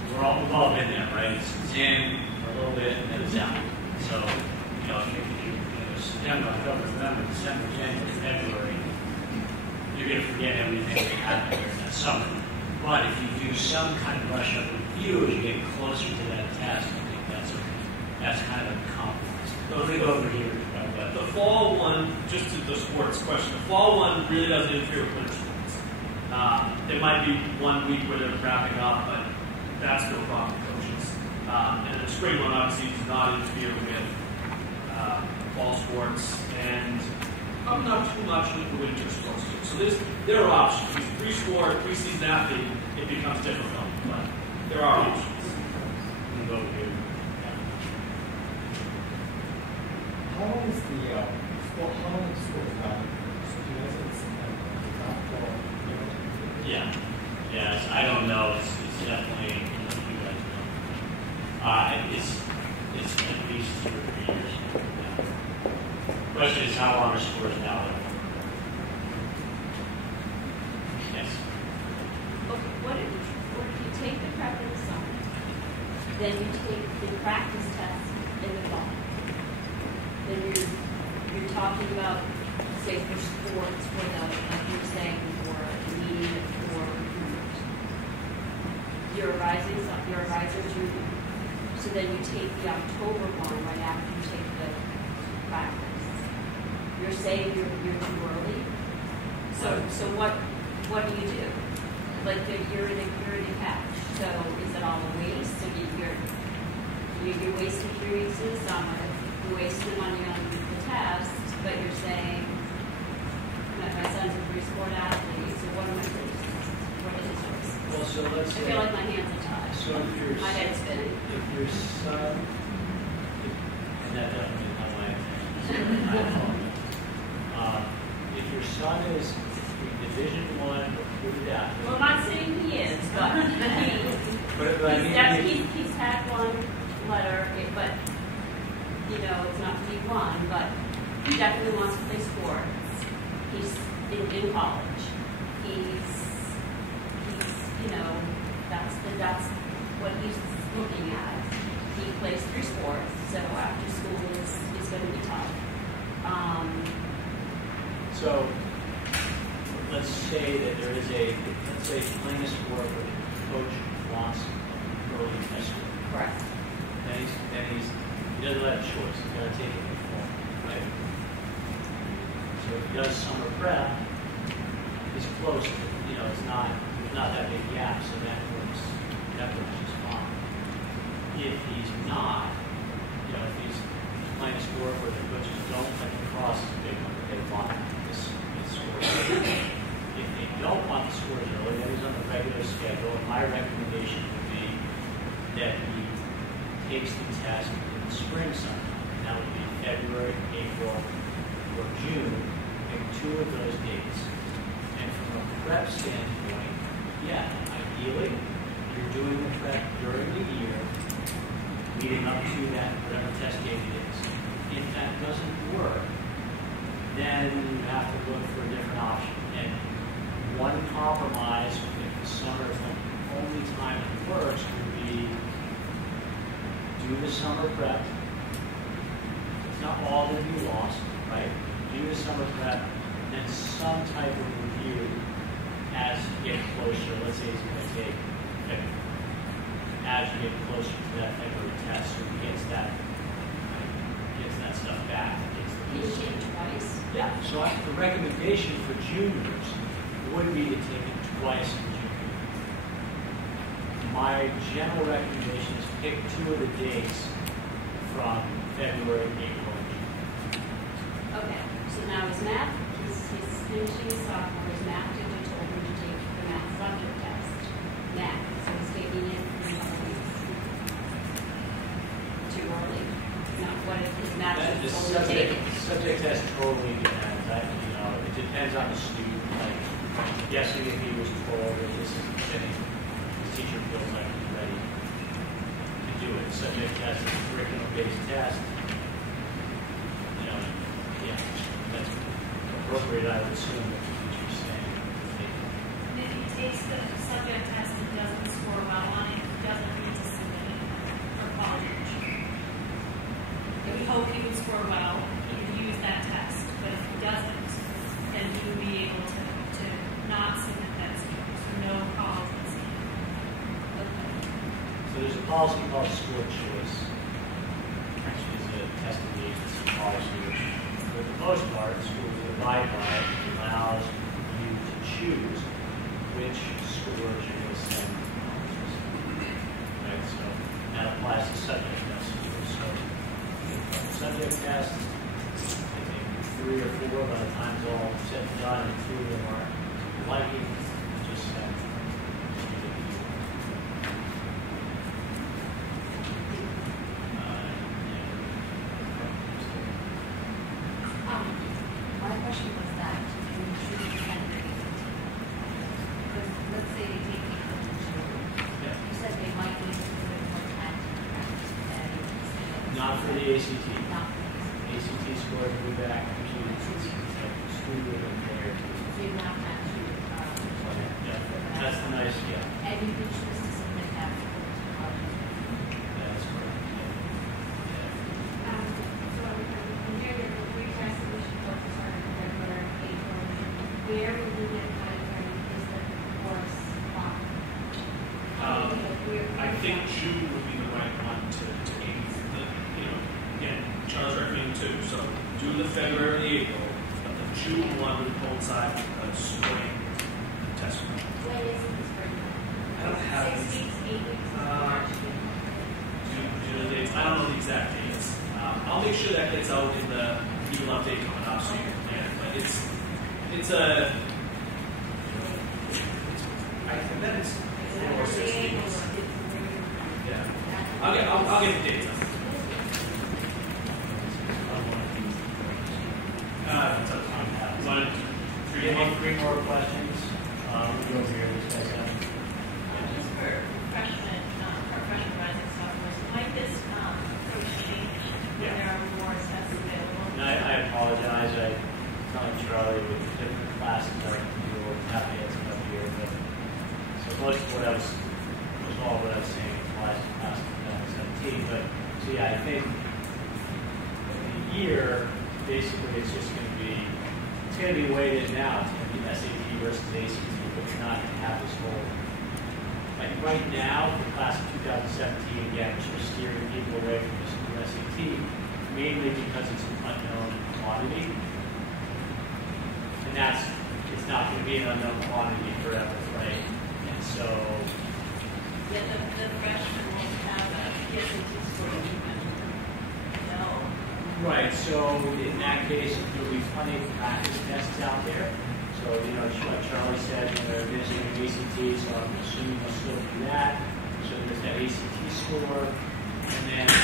We've all been there, right? It's in for a little bit and then it's out. So, if you September, October, November, December, January, February, you're going to forget everything that happened during that summer. But if you do some kind of brush up review as you get closer to that test, I think that's kind of a compromise. Let me go over here. The fall one, just to the sports question, the fall one really doesn't interfere with winter sports. There might be 1 week where they're wrapping up, but that's no problem with coaches. And the spring one obviously does not interfere with fall sports, and not too much with the winter sports too. So there are options. If you're pre-sport, pre-season athlete, it becomes difficult, but there are options. We'll go here. How long is the school? How long is school time? So do you guys have some Yeah. Yes, I don't know. It's definitely, you guys know. It's at least 2 or 3 years. The question is how long are scores now? Yes. Okay, what if you take the prep in the summer, then you take the practice test in the fall? Then you're talking about, say, for sports, for the, like you're saying, for lead, for recruiters. You're a riser junior. So then you take the October one right after you take the practice. You're saying you're too early. So what do you do? Like you're in a catch. So is it all a waste? So you're wasting 3 weeks in the summer. You're wasting money on the test, but you're saying my son's a free sport athlete. So what am I doing? What is his choice? Well, So let's I say, feel like my hands are tied. so if your My head's spinning. if your son, and that definitely is not my intention. I apologize. If your son is Division I recruited athlete, Well, I'm not saying he is, but but I mean, he's had one letter, but, you know, it's not D1, but he definitely wants to play sports. He's in college. He's, you know, that's what he's looking at. He plays 3 sports, so after school is going to be tough. so let's say that there is let's say he's playing a sport where the coach wants early test score. Correct. Then he doesn't have a choice. He's got to take it before, right? So if he does summer prep, he's close. You know, there's not that big gap, so that works just fine. If he's not, you know, if he's playing a sport where the coaches don't like lacrosse is a big one, they want this score. If they don't want the scores early, then he's on the regular schedule. And my recommendation would be that he takes the test in the spring sometime. And that would be February, April, or June. Pick 2 of those dates. And from a prep standpoint, yeah, ideally, you're doing the prep during the year, leading up to that, whatever test date it is. If that doesn't work, then you have to look for a different option. And one compromise, if the summer is the only time it works, would be do the summer prep. It's not all that you lost, right? Do the summer prep, and then some type of review as you get closer. Let's say he's going to take February. As you get closer to that February test, so he gets that stuff back. Can you take it twice? Yeah, so the recommendation for juniors would be to take it twice in junior. My general recommendation is pick 2 of the dates from February, April, and June. Okay, so now his math, he's finishing his sophomore, his math teacher told him to take the math subject test now, so he's taking it in a couple weeks. Too early. Not what if his math The teacher told him to take it. subject test totally depends. It depends on the student. Like, guessing if he was told that this is fitting, his teacher feels like he's ready to do it. Subject test is a curriculum-based test. You know, yeah, that's appropriate, I would assume, what the teacher's saying. And if he takes the subject test and doesn't score well on it, he doesn't need to submit it for college. We hope he would score well, he would use that test, but if he doesn't, then he would be able to not submit that score, so no college would see it. So there's a policy called score choice, which is a testing agency policy, which, for the most part, schools will abide by. It allows you to choose which scores you're going to send to colleges. Right? So that applies to subject test scores. So subject tests, I think 3 or 4 by the time it's all said and done, and 2 of them are liking, just send. My question was that when you choose the candidate, because let's say they take it from the children, Yeah. you said they might need a little bit more time to practice that. Not for the ACT. Not for this. ACT scores will be back to school within a day or 2. So you don't have to, Yeah, that's the nice, yeah, and you can choose to submit that for college. that's correct. So I'm hearing that the 3 tests that we should focus on in February, April, and June. Where would we get timeframe is the course on? I think June would be the right one to aim for the, again, Charles recommended 2, so do the February and the April, but the June one would coincide with the spring test. When is it the spring? I don't have 6 it. weeks, 8 weeks, Uh, March? June dates. I don't know the exact dates. I'll make sure that gets out in the Eagle update coming up so you can plan it. But I think that it's or 16. Yeah. I'll get the dates. Three more questions. We'll go over here. This guy's done. Just for freshman rising sophomores, might this approach change when there are more tests available? And I apologize. I was telling Charlie with different classes I can do or have answers up here. But so most of what I was all what I was saying applies to class of 2017. But so yeah, I think in a year, basically it's just going to be weighted now. It's going to be SAT versus ACT, but you're not going to have this whole, like right now, the class of 2017, again, we're steering people away from this new SAT, mainly because it's an unknown quantity. And it's not going to be an unknown quantity forever, right? And so... Yeah, the freshmen won't have a SAT score. No. Right, so in that case, there'll be plenty of practice tests out there. So, like Charlie said, they're visiting ACT, so I'm assuming they'll still do that. So there's that ACT score. And then I'm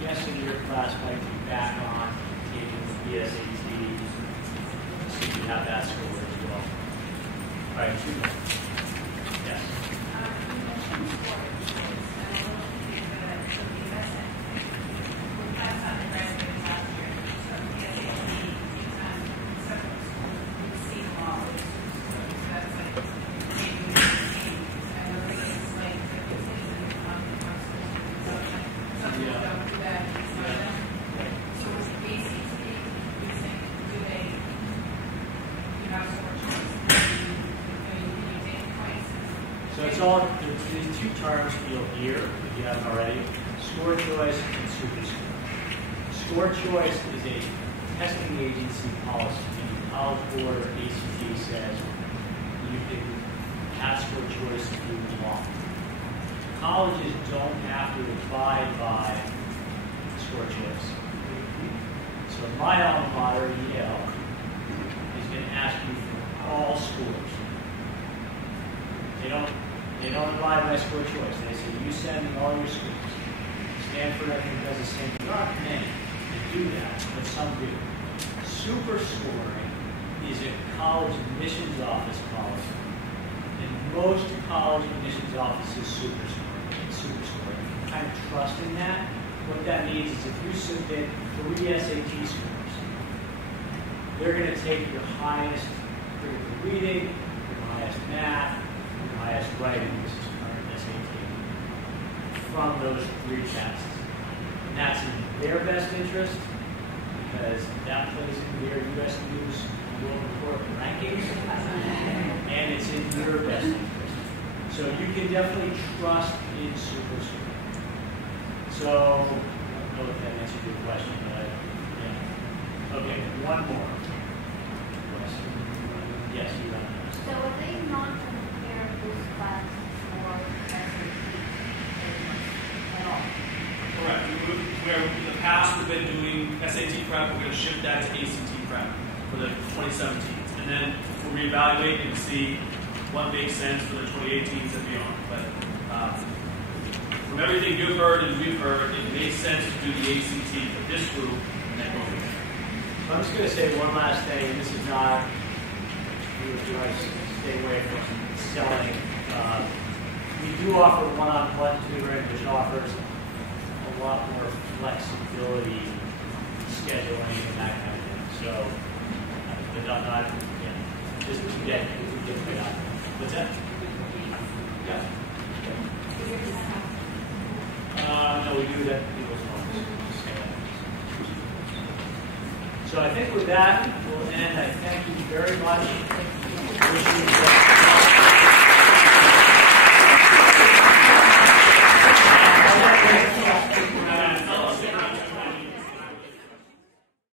guessing your class might be back on taking the BSAT. So you have that score as well. All right, 2 more. Yes. These two terms you'll hear, if you haven't already, score choice and super score. Score choice is a testing agency policy. The College Board or ACT says you can have score choice if you want. Colleges don't have to abide by score choice. So my alma mater, Yale, is going to ask you for all scores. They don't abide by score choice. They say, you send me all your scores. Stanford, I think, does the same thing. There aren't many that do that, but some do. Super scoring is a college admissions office policy. And most college admissions offices super scoring. You kind of trust in that. What that means is if you submit 3 SAT scores, they're going to take your highest critical reading, your highest math, highest writing, this is current SAT, from those 3 tests. And that's in their best interest because that plays into their U.S. News World Report rankings, and it's in your best interest. So you can definitely trust in super scoring. So, I don't know if that answered your question, but yeah. Okay, one more question. Yes, you got it. So are they not prepare this class for SAT at all? Correct. Where in the past we've been doing SAT prep, we're going to shift that to ACT prep for the 2017s. And then we'll reevaluate and see what makes sense for the 2018s and beyond. But from everything you've heard and we've heard, it makes sense to do the ACT for this group and then go from there. I'm just going to say one last thing, and this is not, you want to stay away from selling. We do offer one-on-one tutoring, which offers a lot more flexibility, scheduling, and that kind of thing. So, but not just to get right out. What's that? Yeah. No, we do that in people's homes. So I think with that, we'll end. I thank you very much.